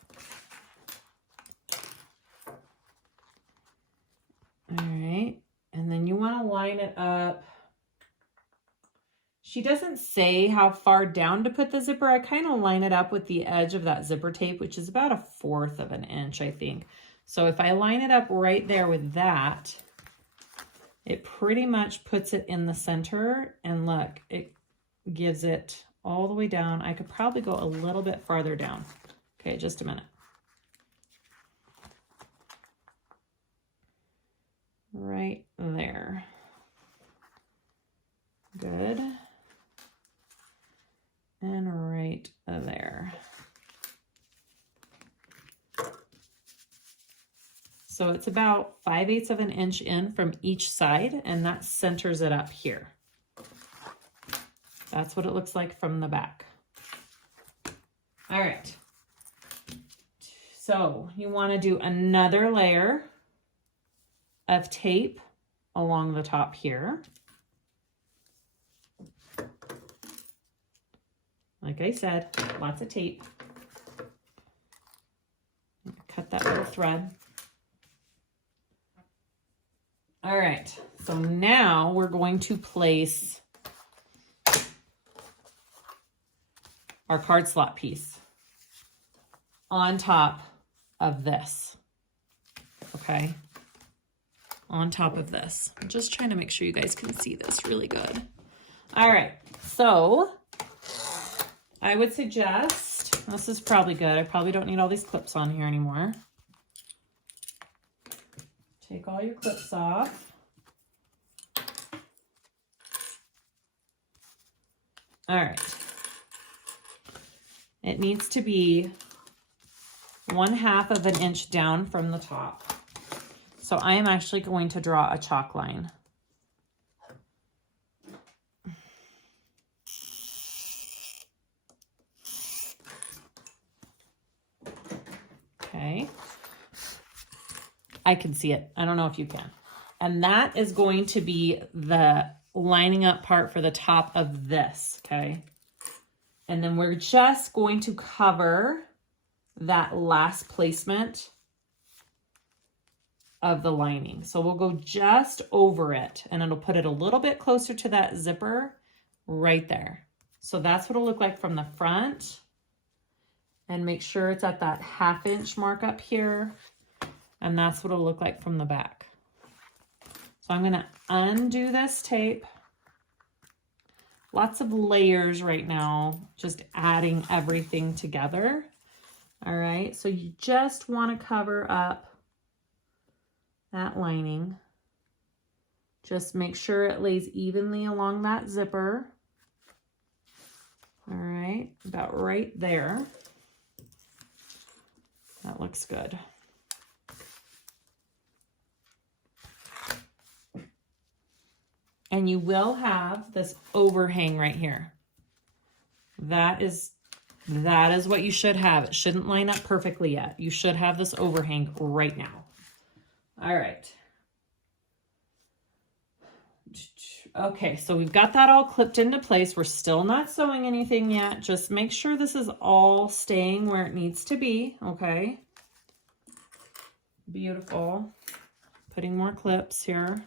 All right, and then you wanna line it up. She doesn't say how far down to put the zipper. I kind of line it up with the edge of that zipper tape, which is about 1/4 of an inch, I think. So if I line it up right there with that, it pretty much puts it in the center. And look, it gives it all the way down. I could probably go a little bit farther down. Okay, just a minute. Right there. Good. And right there. So it's about 5/8 of an inch in from each side, and that centers it up here. That's what it looks like from the back. All right. So you want to do another layer of tape along the top here. Like I said, lots of tape. Cut that little thread. All right, so now we're going to place our card slot piece on top of this, okay? On top of this. I'm just trying to make sure you guys can see this really good. All right, so I would suggest, this is probably good. I probably don't need all these clips on here anymore. Take all your clips off. All right. It needs to be 1/2 of an inch down from the top. So I am actually going to draw a chalk line. Okay. I can see it. I don't know if you can. And that is going to be the lining up part for the top of this, okay? And then we're just going to cover that last placement of the lining. So we'll go just over it, and it'll put it a little bit closer to that zipper right there. So that's what it'll look like from the front. And make sure it's at that 1/2 inch mark up here. And that's what it'll look like from the back. So I'm gonna undo this tape. Lots of layers right now, just adding everything together. All right, so you just wanna cover up that lining Just make sure it lays evenly along that zipper. All right, about right there. That looks good. And you will have this overhang right here. That is what you should have. It shouldn't line up perfectly yet. You should have this overhang right now. All right. Okay, so we've got that all clipped into place. We're still not sewing anything yet. Just make sure this is all staying where it needs to be, okay? Beautiful. Putting more clips here.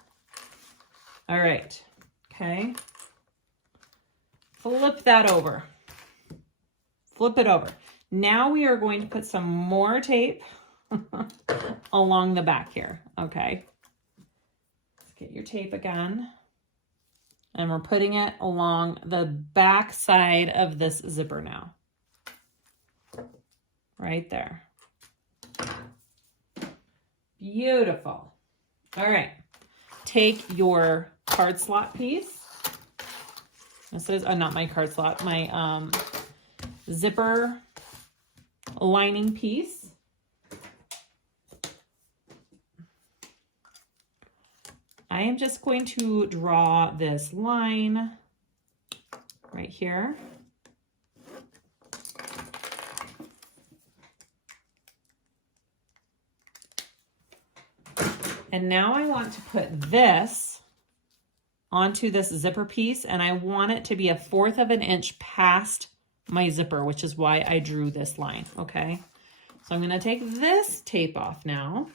All right, okay. Flip that over. Flip it over. Now we are going to put some more tape along the back here, okay? Let's get your tape again. And we're putting it along the back side of this zipper now. Right there. Beautiful. All right. Take your card slot piece. This is not my card slot, my zipper lining piece. I am just going to draw this line right here. And now I want to put this onto this zipper piece, and I want it to be 1/4 of an inch past my zipper, which is why I drew this line, okay? So I'm gonna take this tape off now.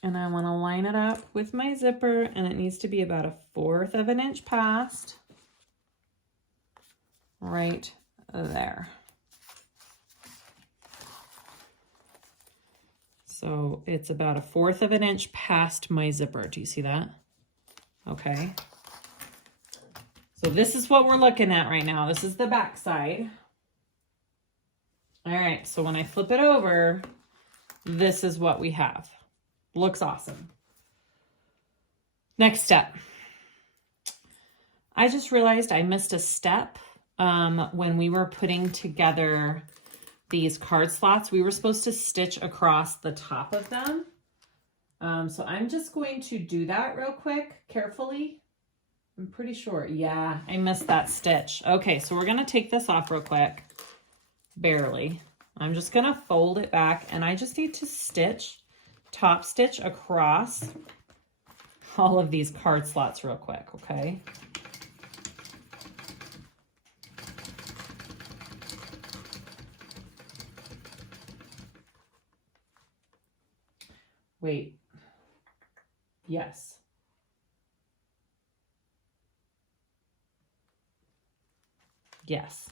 And I want to line it up with my zipper, and it needs to be about 1/4 of an inch past. Right there. So it's about 1/4 of an inch past my zipper. Do you see that? Okay. So this is what we're looking at right now. This is the back side. All right, so when I flip it over, this is what we have. Looks awesome. Next step. I just realized I missed a step when we were putting together these card slots. We were supposed to stitch across the top of them. So I'm just going to do that real quick, carefully. I'm pretty sure. Yeah, I missed that stitch. Okay, so we're going to take this off real quick. Barely. I'm just going to fold it back, and I just need to stitch, top stitch across all of these card slots real quick, okay? Wait. Yes. Yes.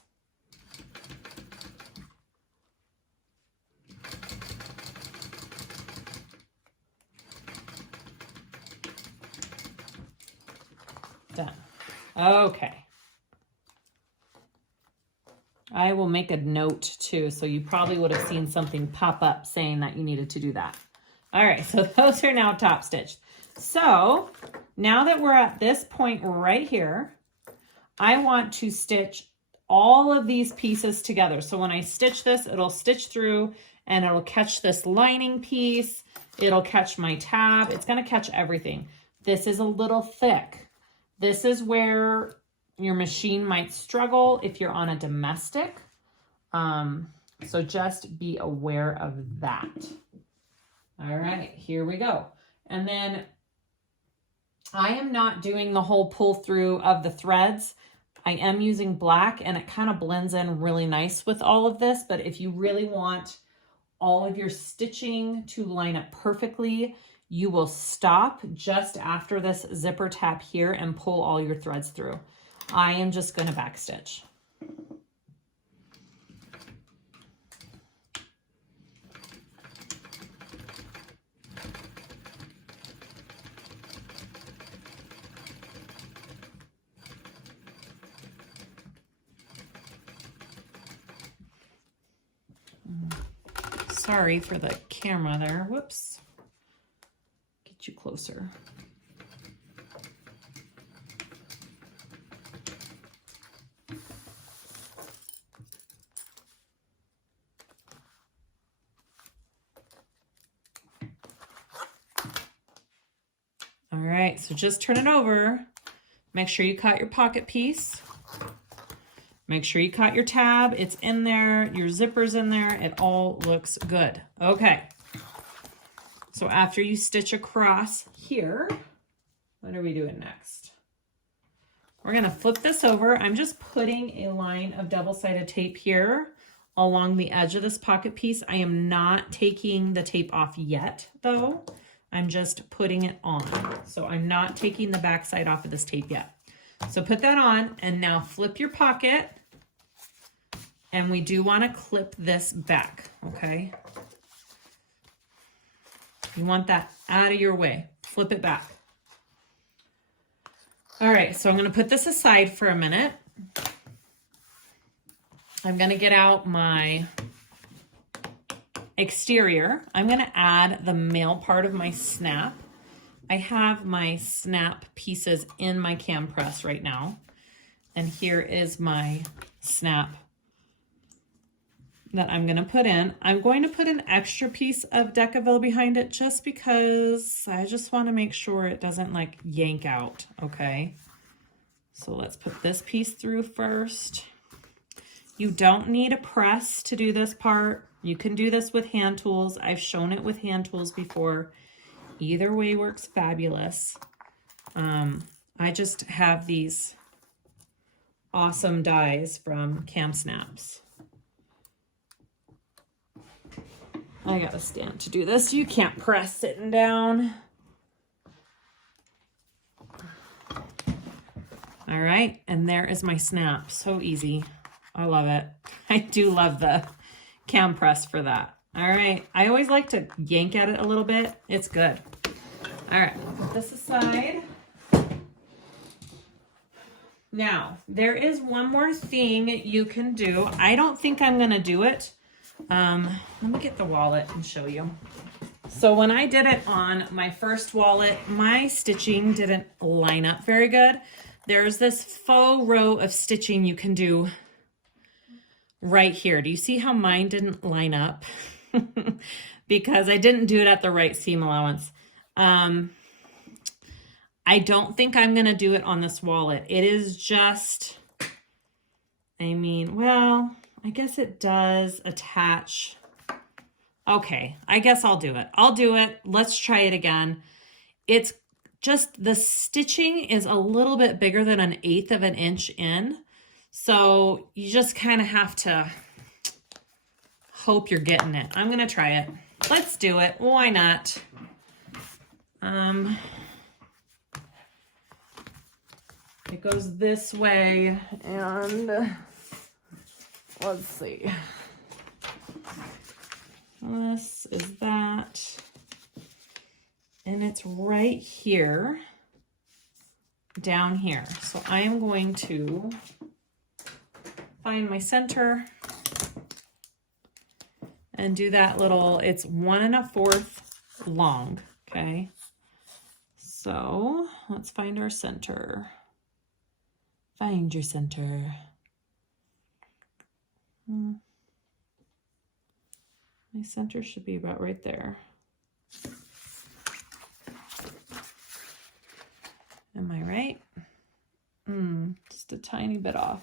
Done. Okay. I will make a note too, so you probably would have seen something pop up saying that you needed to do that. All right, so those are now top stitched. So now that we're at this point right here, I want to stitch all of these pieces together. So when I stitch this, it'll stitch through and it'll catch this lining piece. It'll catch my tab. It's gonna catch everything. This is a little thick. This is where your machine might struggle if you're on a domestic. So just be aware of that. All right, here we go. And then I am not doing the whole pull through of the threads. I am using black, and it kind of blends in really nice with all of this. But if you really want all of your stitching to line up perfectly, you will stop just after this zipper tab here and pull all your threads through. I am just going to back stitch. Sorry for the camera there. Whoops. Get you closer. All right, so just turn it over. Make sure you cut your pocket piece. Make sure you cut your tab. It's in there. Your zipper's in there. It all looks good. Okay. So after you stitch across here, what are we doing next? We're going to flip this over. I'm just putting a line of double-sided tape here along the edge of this pocket piece. I am not taking the tape off yet, though. I'm just putting it on. So I'm not taking the back side off of this tape yet. So put that on, and now flip your pocket. And we do want to clip this back, okay? You want that out of your way. Flip it back. All right, so I'm going to put this aside for a minute. I'm going to get out my exterior. I'm going to add the male part of my snap. I have my snap pieces in my cam press right now. And here is my snap that I'm going to put in. I'm going to put an extra piece of Decaville behind it just because I just want to make sure it doesn't like yank out, okay? So let's put this piece through first. You don't need a press to do this part. You can do this with hand tools. I've shown it with hand tools before. Either way works fabulous. I just have these awesome dies from Cam Snaps. I gotta stand to do this. You can't press sitting down. All right, and there is my snap. So easy. I love it. I do love the cam press for that. All right, I always like to yank at it a little bit. It's good. All right, put this aside. Now, there is one more thing you can do. I don't think I'm gonna do it. Let me get the wallet and show you. So when I did it on my first wallet, my stitching didn't line up very good. There's this faux row of stitching you can do right here. Do you see how mine didn't line up? Because I didn't do it at the right seam allowance. I don't think I'm going to do it on this wallet. It is just, I mean, well, I guess it does attach. Okay, I guess I'll do it. I'll do it. Let's try it again. It's just the stitching is a little bit bigger than 1/8 of an inch in. So you just kind of have to hope you're getting it. I'm going to try it. Let's do it. Why not? It goes this way, and let's see. This is that, and it's right here, down here. So I am going to find my center and do that little, it's 1 1/4 long, okay? So let's find our center. Find your center. My center should be about right there. Am I right? Just a tiny bit off.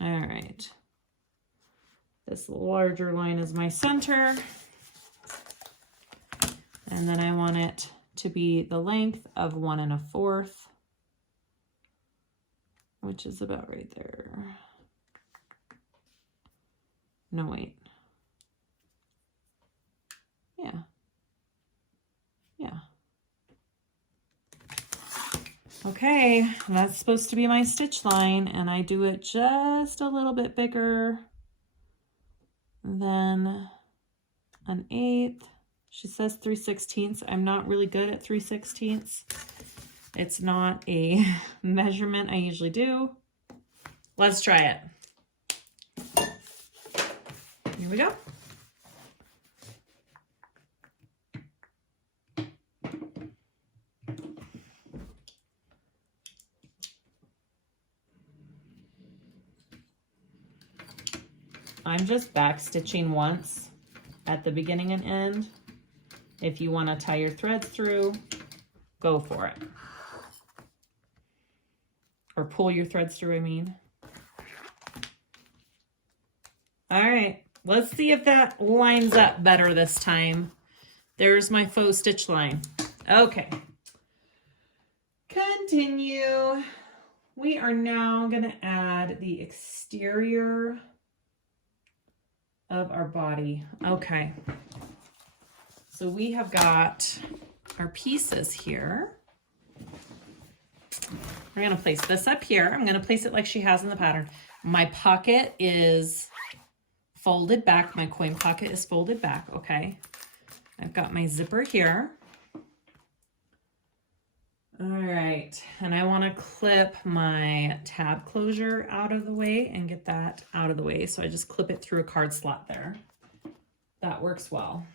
All right. This larger line is my center. And then I want it to be the length of 1 1/4, which is about right there. No, wait. Yeah. Yeah. Okay, that's supposed to be my stitch line, and I do it just a little bit bigger than 1/8. She says 3/16. I'm not really good at 3/16. It's not a measurement I usually do. Let's try it. Here we go. I'm just back stitching once at the beginning and end. If you want to tie your threads through, go for it. Or pull your threads through, I mean. All right, let's see if that lines up better this time. There's my faux stitch line. Okay. Continue. We are now going to add the exterior of our body. Okay. So we have got our pieces here. We're going to place this up here. I'm going to place it like she has in the pattern. My pocket is folded back. My coin pocket is folded back. Okay. I've got my zipper here. All right. And I want to clip my tab closure out of the way and get that out of the way. So I just clip it through a card slot there. That works well.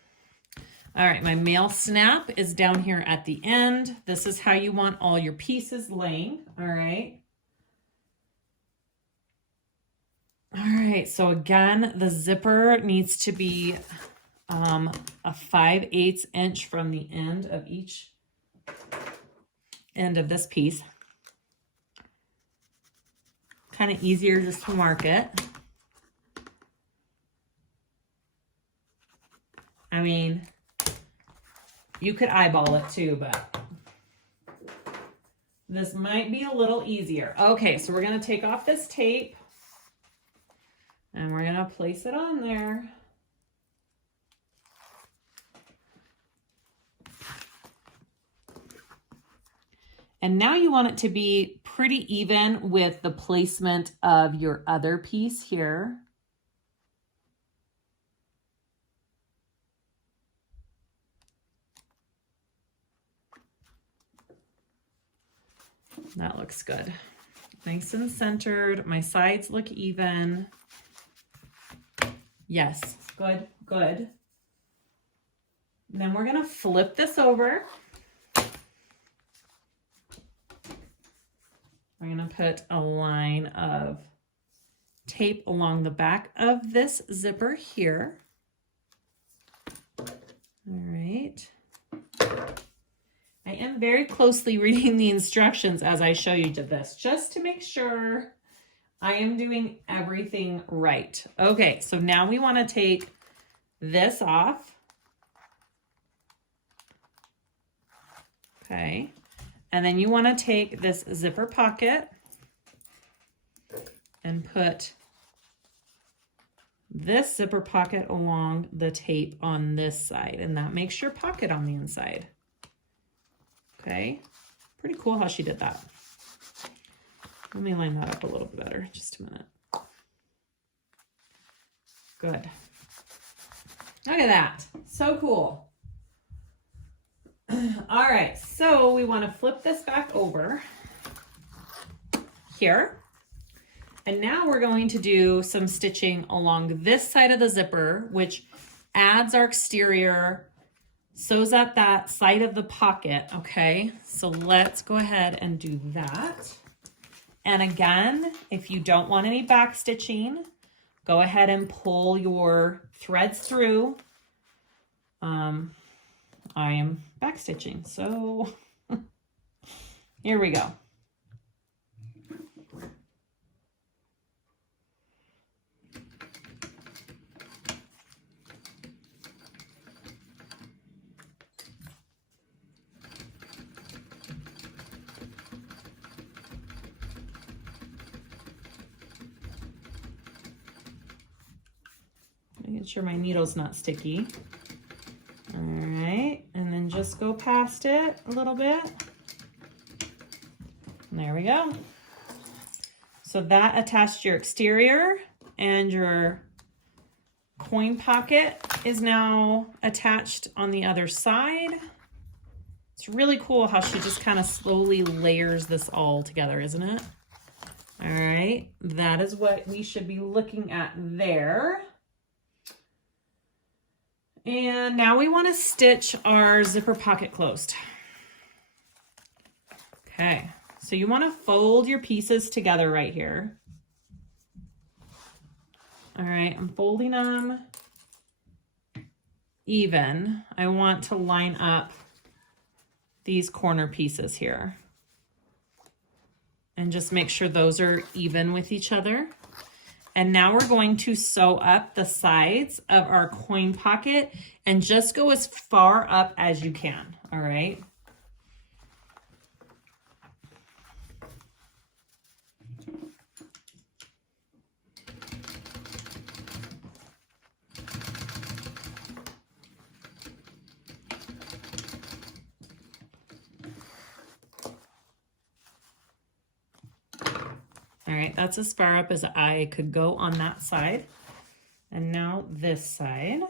All right. My mail snap is down here at the end. This is how you want all your pieces laying. All right. All right. So again, the zipper needs to be a 5/8 inch from the end of each end of this piece. Kind of easier just to mark it. I mean, you could eyeball it too, but this might be a little easier. Okay, so we're going to take off this tape and we're going to place it on there. And now you want it to be pretty even with the placement of your other piece here. That looks good. Nice and centered. My sides look even. Yes, good, good. And then we're going to flip this over. I'm going to put a line of tape along the back of this zipper here. All right. I am very closely reading the instructions as I show you to this, just to make sure I am doing everything right. Okay, so now we want to take this off. Okay. And then you want to take this zipper pocket and put this zipper pocket along the tape on this side, and that makes your pocket on the inside. Okay, pretty cool how she did that. Let me line that up a little bit better, just a minute. Good. Look at that, so cool. All right, so we want to flip this back over here. And now we're going to do some stitching along this side of the zipper, which adds our exterior, sews up that side of the pocket, okay? So let's go ahead and do that. And again, if you don't want any back stitching, go ahead and pull your threads through. I am back stitching, so here we go. Making sure my needle's not sticky. All right, and then just go past it a little bit. And there we go. So that attached your exterior, and your coin pocket is now attached on the other side. It's really cool how she just kind of slowly layers this all together, isn't it? All right, that is what we should be looking at there. And now we want to stitch our zipper pocket closed. Okay, so you want to fold your pieces together right here. All right, I'm folding them even. I want to line up these corner pieces here and just make sure those are even with each other. And now we're going to sew up the sides of our coin pocket and just go as far up as you can, all right? All right, that's as far up as I could go on that side. And now this side.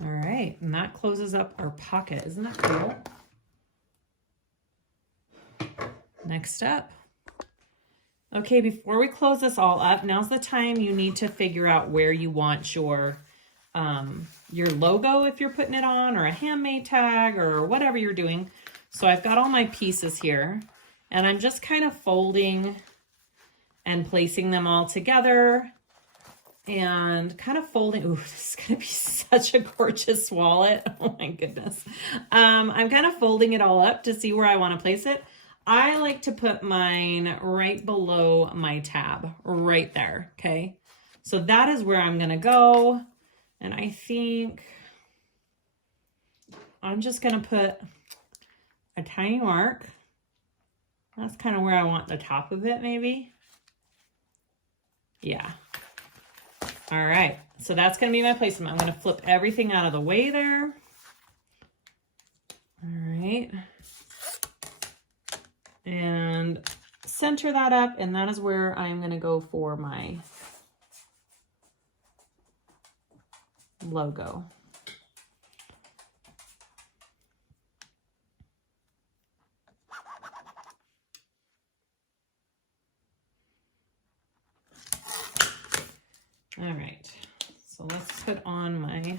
All right, and that closes up our pocket. Isn't that cool? Next up. Okay, before we close this all up, now's the time you need to figure out where you want your logo if you're putting it on, or a handmade tag, or whatever you're doing. So I've got all my pieces here, and I'm just kind of folding and placing them all together and kind of folding. Ooh, this is gonna be such a gorgeous wallet. Oh my goodness. I'm kind of folding it all up to see where I want to place it. I like to put mine right below my tab, right there, okay? So that is where I'm gonna go. And I think I'm just gonna put a tiny mark. That's kind of where I want the top of it, maybe. Yeah. All right, so that's gonna be my placement. I'm gonna flip everything out of the way there. All right. And center that up, and that is where I'm going to go for my logo. All right, so let's put on my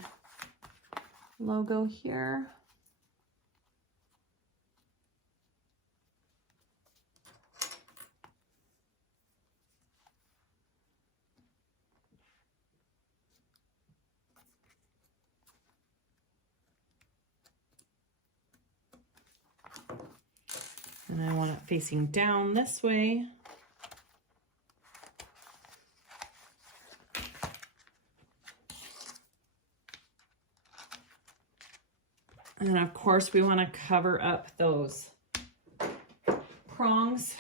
logo here. And I want it facing down this way. And then of course we want to cover up those prongs.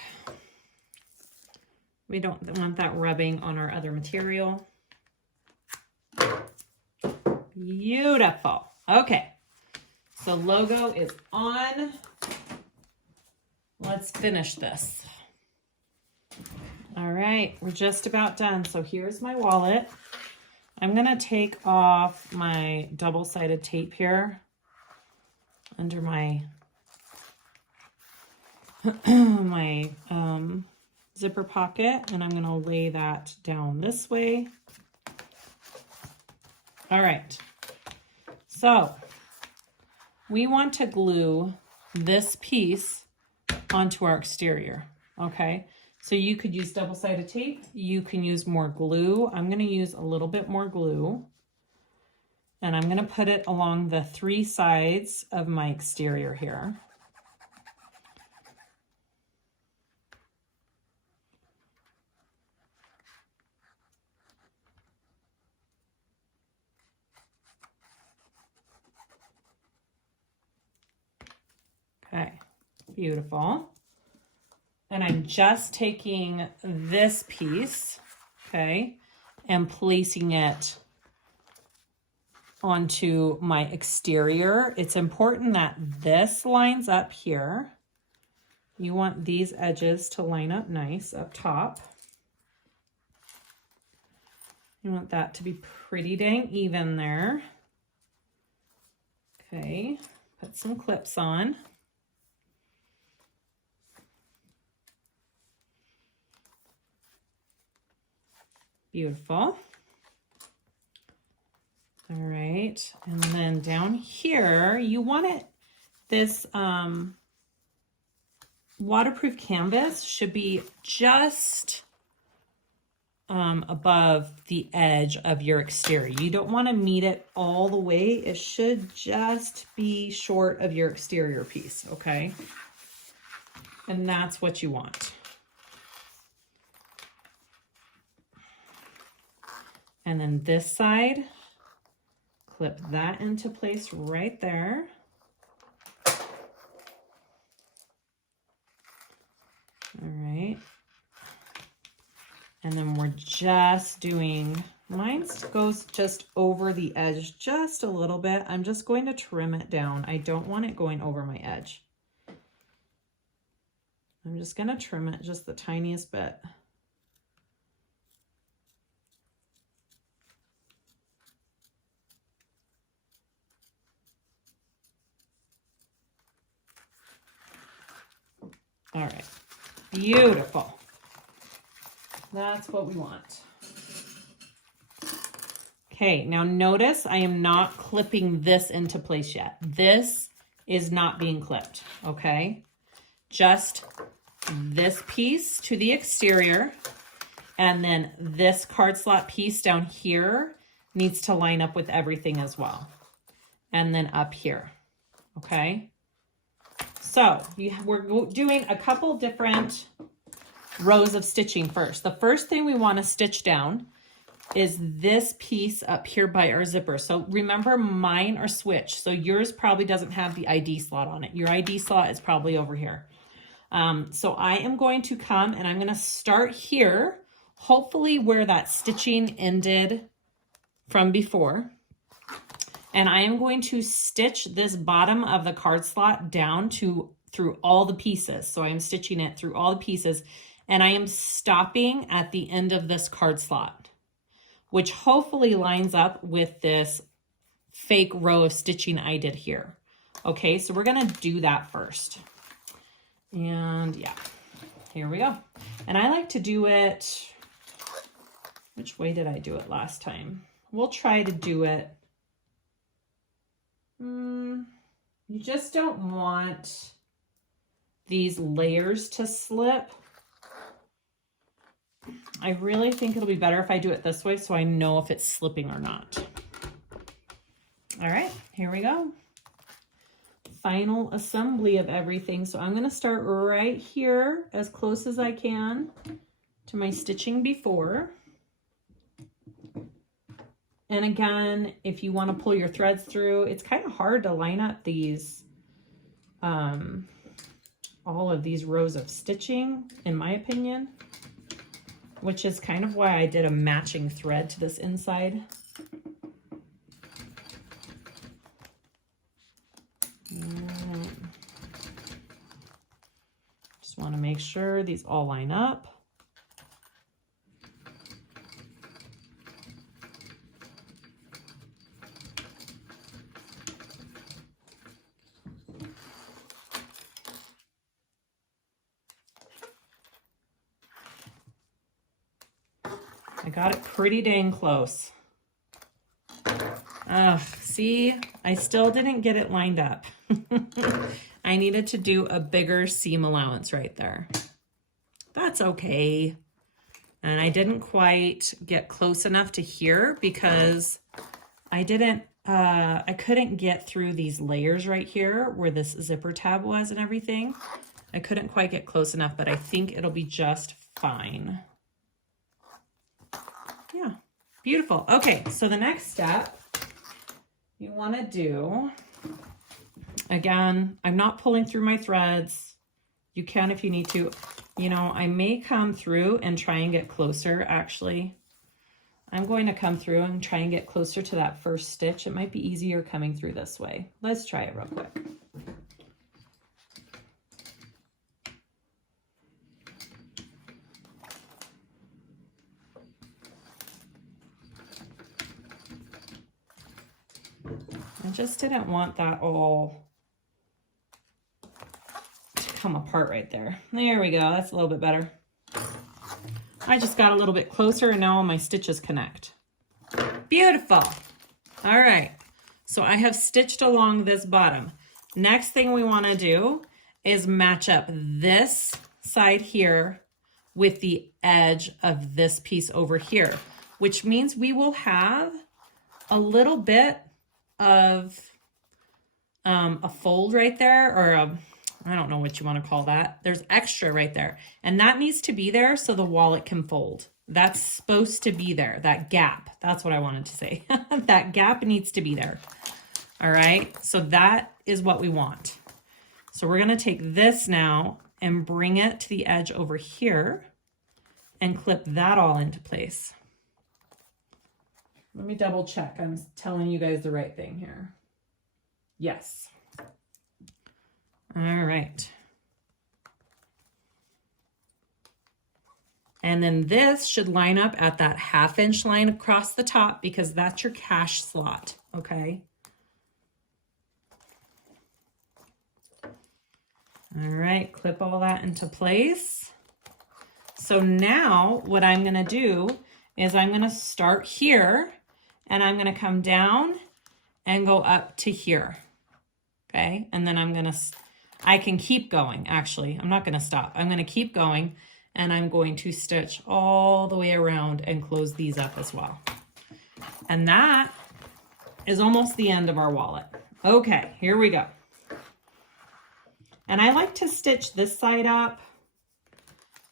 We don't want that rubbing on our other material. Beautiful. Okay, so logo is on. Let's finish this. All right, we're just about done. So here's my wallet. I'm gonna take off my double-sided tape here under my my zipper pocket, and I'm gonna lay that down this way. All right, so we want to glue this piece onto our exterior, okay? So you could use double-sided tape, you can use more glue. I'm gonna use a little bit more glue, and I'm gonna put it along the 3 sides of my exterior here. Okay, beautiful. And I'm just taking this piece, okay, and placing it onto my exterior. It's important that this lines up here. You want these edges to line up nice up top. You want that to be pretty dang even there. Okay, put some clips on. Beautiful. All right, and then down here, you want it, this waterproof canvas should be just above the edge of your exterior. You don't want to meet it all the way. It should just be short of your exterior piece, okay? And that's what you want. And then this side, clip that into place right there. All right. And then we're just doing, mine goes just over the edge just a little bit. I'm just going to trim it down. I don't want it going over my edge. I'm just going to trim it just the tiniest bit. All right, beautiful. That's what we want. Okay, now notice I am not clipping this into place yet. This is not being clipped, okay? Just this piece to the exterior, and then this card slot piece down here needs to line up with everything as well. And then up here, okay? So we're doing a couple different rows of stitching first. The first thing we want to stitch down is this piece up here by our zipper. So remember, mine are switched. So yours probably doesn't have the ID slot on it. Your ID slot is probably over here. So I am going to come and I'm going to start here, hopefully where that stitching ended from before. And I am going to stitch this bottom of the card slot down through all the pieces. So I'm stitching it through all the pieces, and I am stopping at the end of this card slot, which hopefully lines up with this fake row of stitching I did here. Okay, so we're gonna do that first. And yeah, here we go. And I like to do it, which way did I do it last time? We'll try to do it. You just don't want these layers to slip. I really think it'll be better if I do it this way so I know if it's slipping or not. All right, here we go. Final assembly of everything. So I'm going to start right here as close as I can to my stitching before. And again, if you want to pull your threads through, it's kind of hard to line up these, all of these rows of stitching, in my opinion, which is kind of why I did a matching thread to this inside. Just want to make sure these all line up. I got it pretty dang close. See, I still didn't get it lined up. I needed to do a bigger seam allowance right there. That's okay. And I didn't quite get close enough to here because I couldn't get through these layers right here where this zipper tab was and everything. I couldn't quite get close enough, but I think it'll be just fine. Yeah, beautiful. Okay, so the next step you want to do, again, I'm not pulling through my threads. You can if you need to. You know, I may come through and try and get closer, actually. I'm going to come through and try and get closer to that first stitch. It might be easier coming through this way. Let's try it real quick. I just didn't want that all to come apart right there. There we go. That's a little bit better. I just got a little bit closer and now all my stitches connect. Beautiful. All right. So I have stitched along this bottom. Next thing we want to do is match up this side here with the edge of this piece over here, which means we will have a little bit of a fold right there, or I don't know what you want to call that. There's extra right there, and that needs to be there so the wallet can fold. That's supposed to be there, that gap. That's what I wanted to say. That gap needs to be there. All right, so that is what we want. So we're gonna take this now and bring it to the edge over here and clip that all into place. Let me double check. I'm telling you guys the right thing here. Yes. All right. And then this should line up at that 1/2 inch line across the top because that's your cash slot, okay? All right, clip all that into place. So now what I'm gonna do is I'm gonna start here and I'm gonna come down and go up to here, okay? And then I can keep going, actually. I'm not gonna stop. I'm gonna keep going and I'm going to stitch all the way around and close these up as well. And that is almost the end of our wallet. Okay, here we go. And I like to stitch this side up.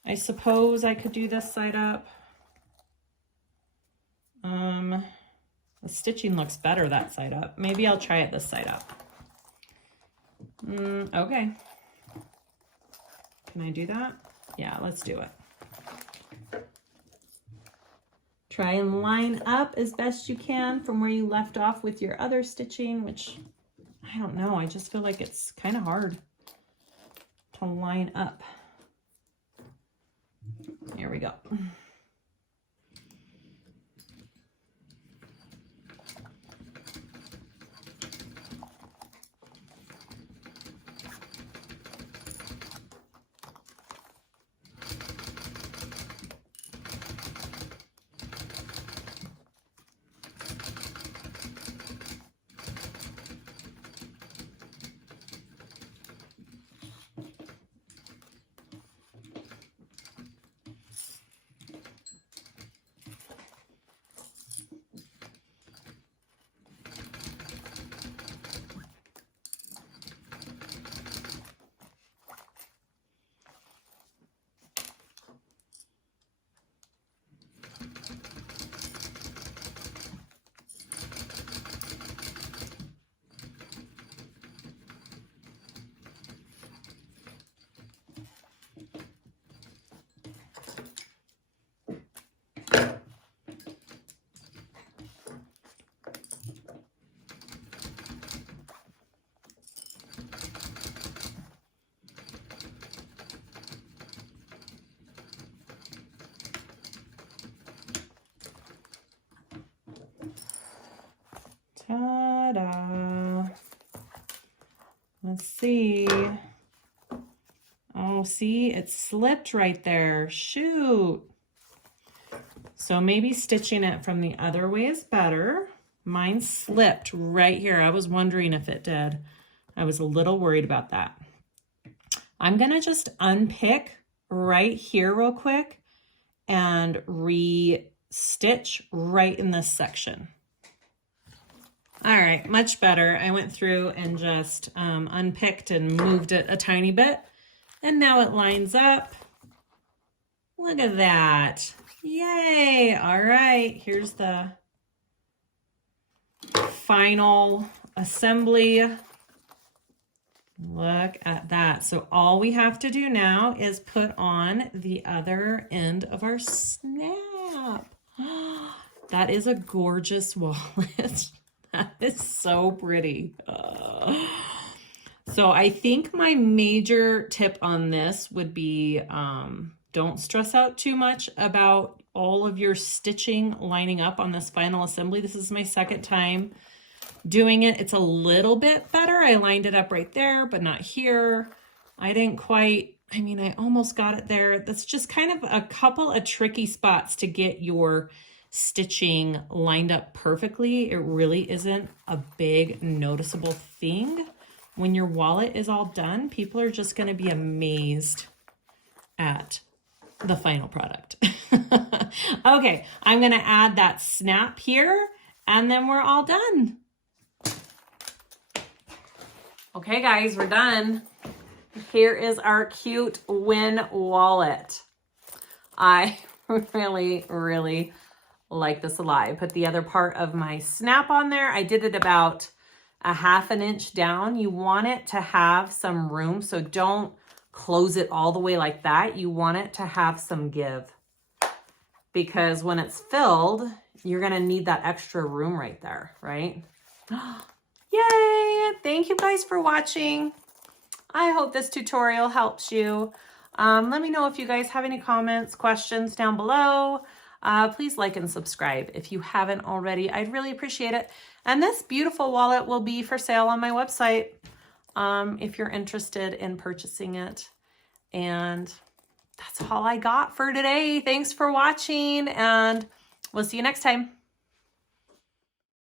I suppose I could do this side up. The stitching looks better that side up. Maybe I'll try it this side up. Okay. Can I do that? Yeah, let's do it. Try and line up as best you can from where you left off with your other stitching, which I don't know. I just feel like it's kind of hard to line up. Here we go. Ta-da! Let's see. Oh, see, it slipped right there. Shoot. So maybe stitching it from the other way is better. Mine slipped right here. I was wondering if it did. I was a little worried about that. I'm gonna just unpick right here real quick and re-stitch right in this section. All right, much better. I went through and just unpicked and moved it a tiny bit, and now it lines up. Look at that. Yay. All right, here's the final assembly. Look at that. So all we have to do now is put on the other end of our snap. That is a gorgeous wallet. That is so pretty. So I think my major tip on this would be don't stress out too much about all of your stitching lining up on this final assembly. This is my second time doing it. It's a little bit better. I lined it up right there, but not here. I didn't quite, I mean, I almost got it there. That's just kind of a couple of tricky spots to get your stitching lined up perfectly. It really isn't a big noticeable thing. When your wallet is all done, people are just going to be amazed at the final product. Okay, I'm going to add that snap here, and then we're all done. Okay, guys, we're done. Here is our cute Win wallet. I really, really like this a lot. I put the other part of my snap on there. I did it about a 1/2 inch down. You want it to have some room, so don't close it all the way like that. You want it to have some give, because when it's filled, you're gonna need that extra room right there, right? Yay! Thank you guys for watching. I hope this tutorial helps you. Let me know if you guys have any comments, questions down below. Please like and subscribe if you haven't already. I'd really appreciate it. And this beautiful wallet will be for sale on my website if you're interested in purchasing it. And that's all I got for today. Thanks for watching, and we'll see you next time.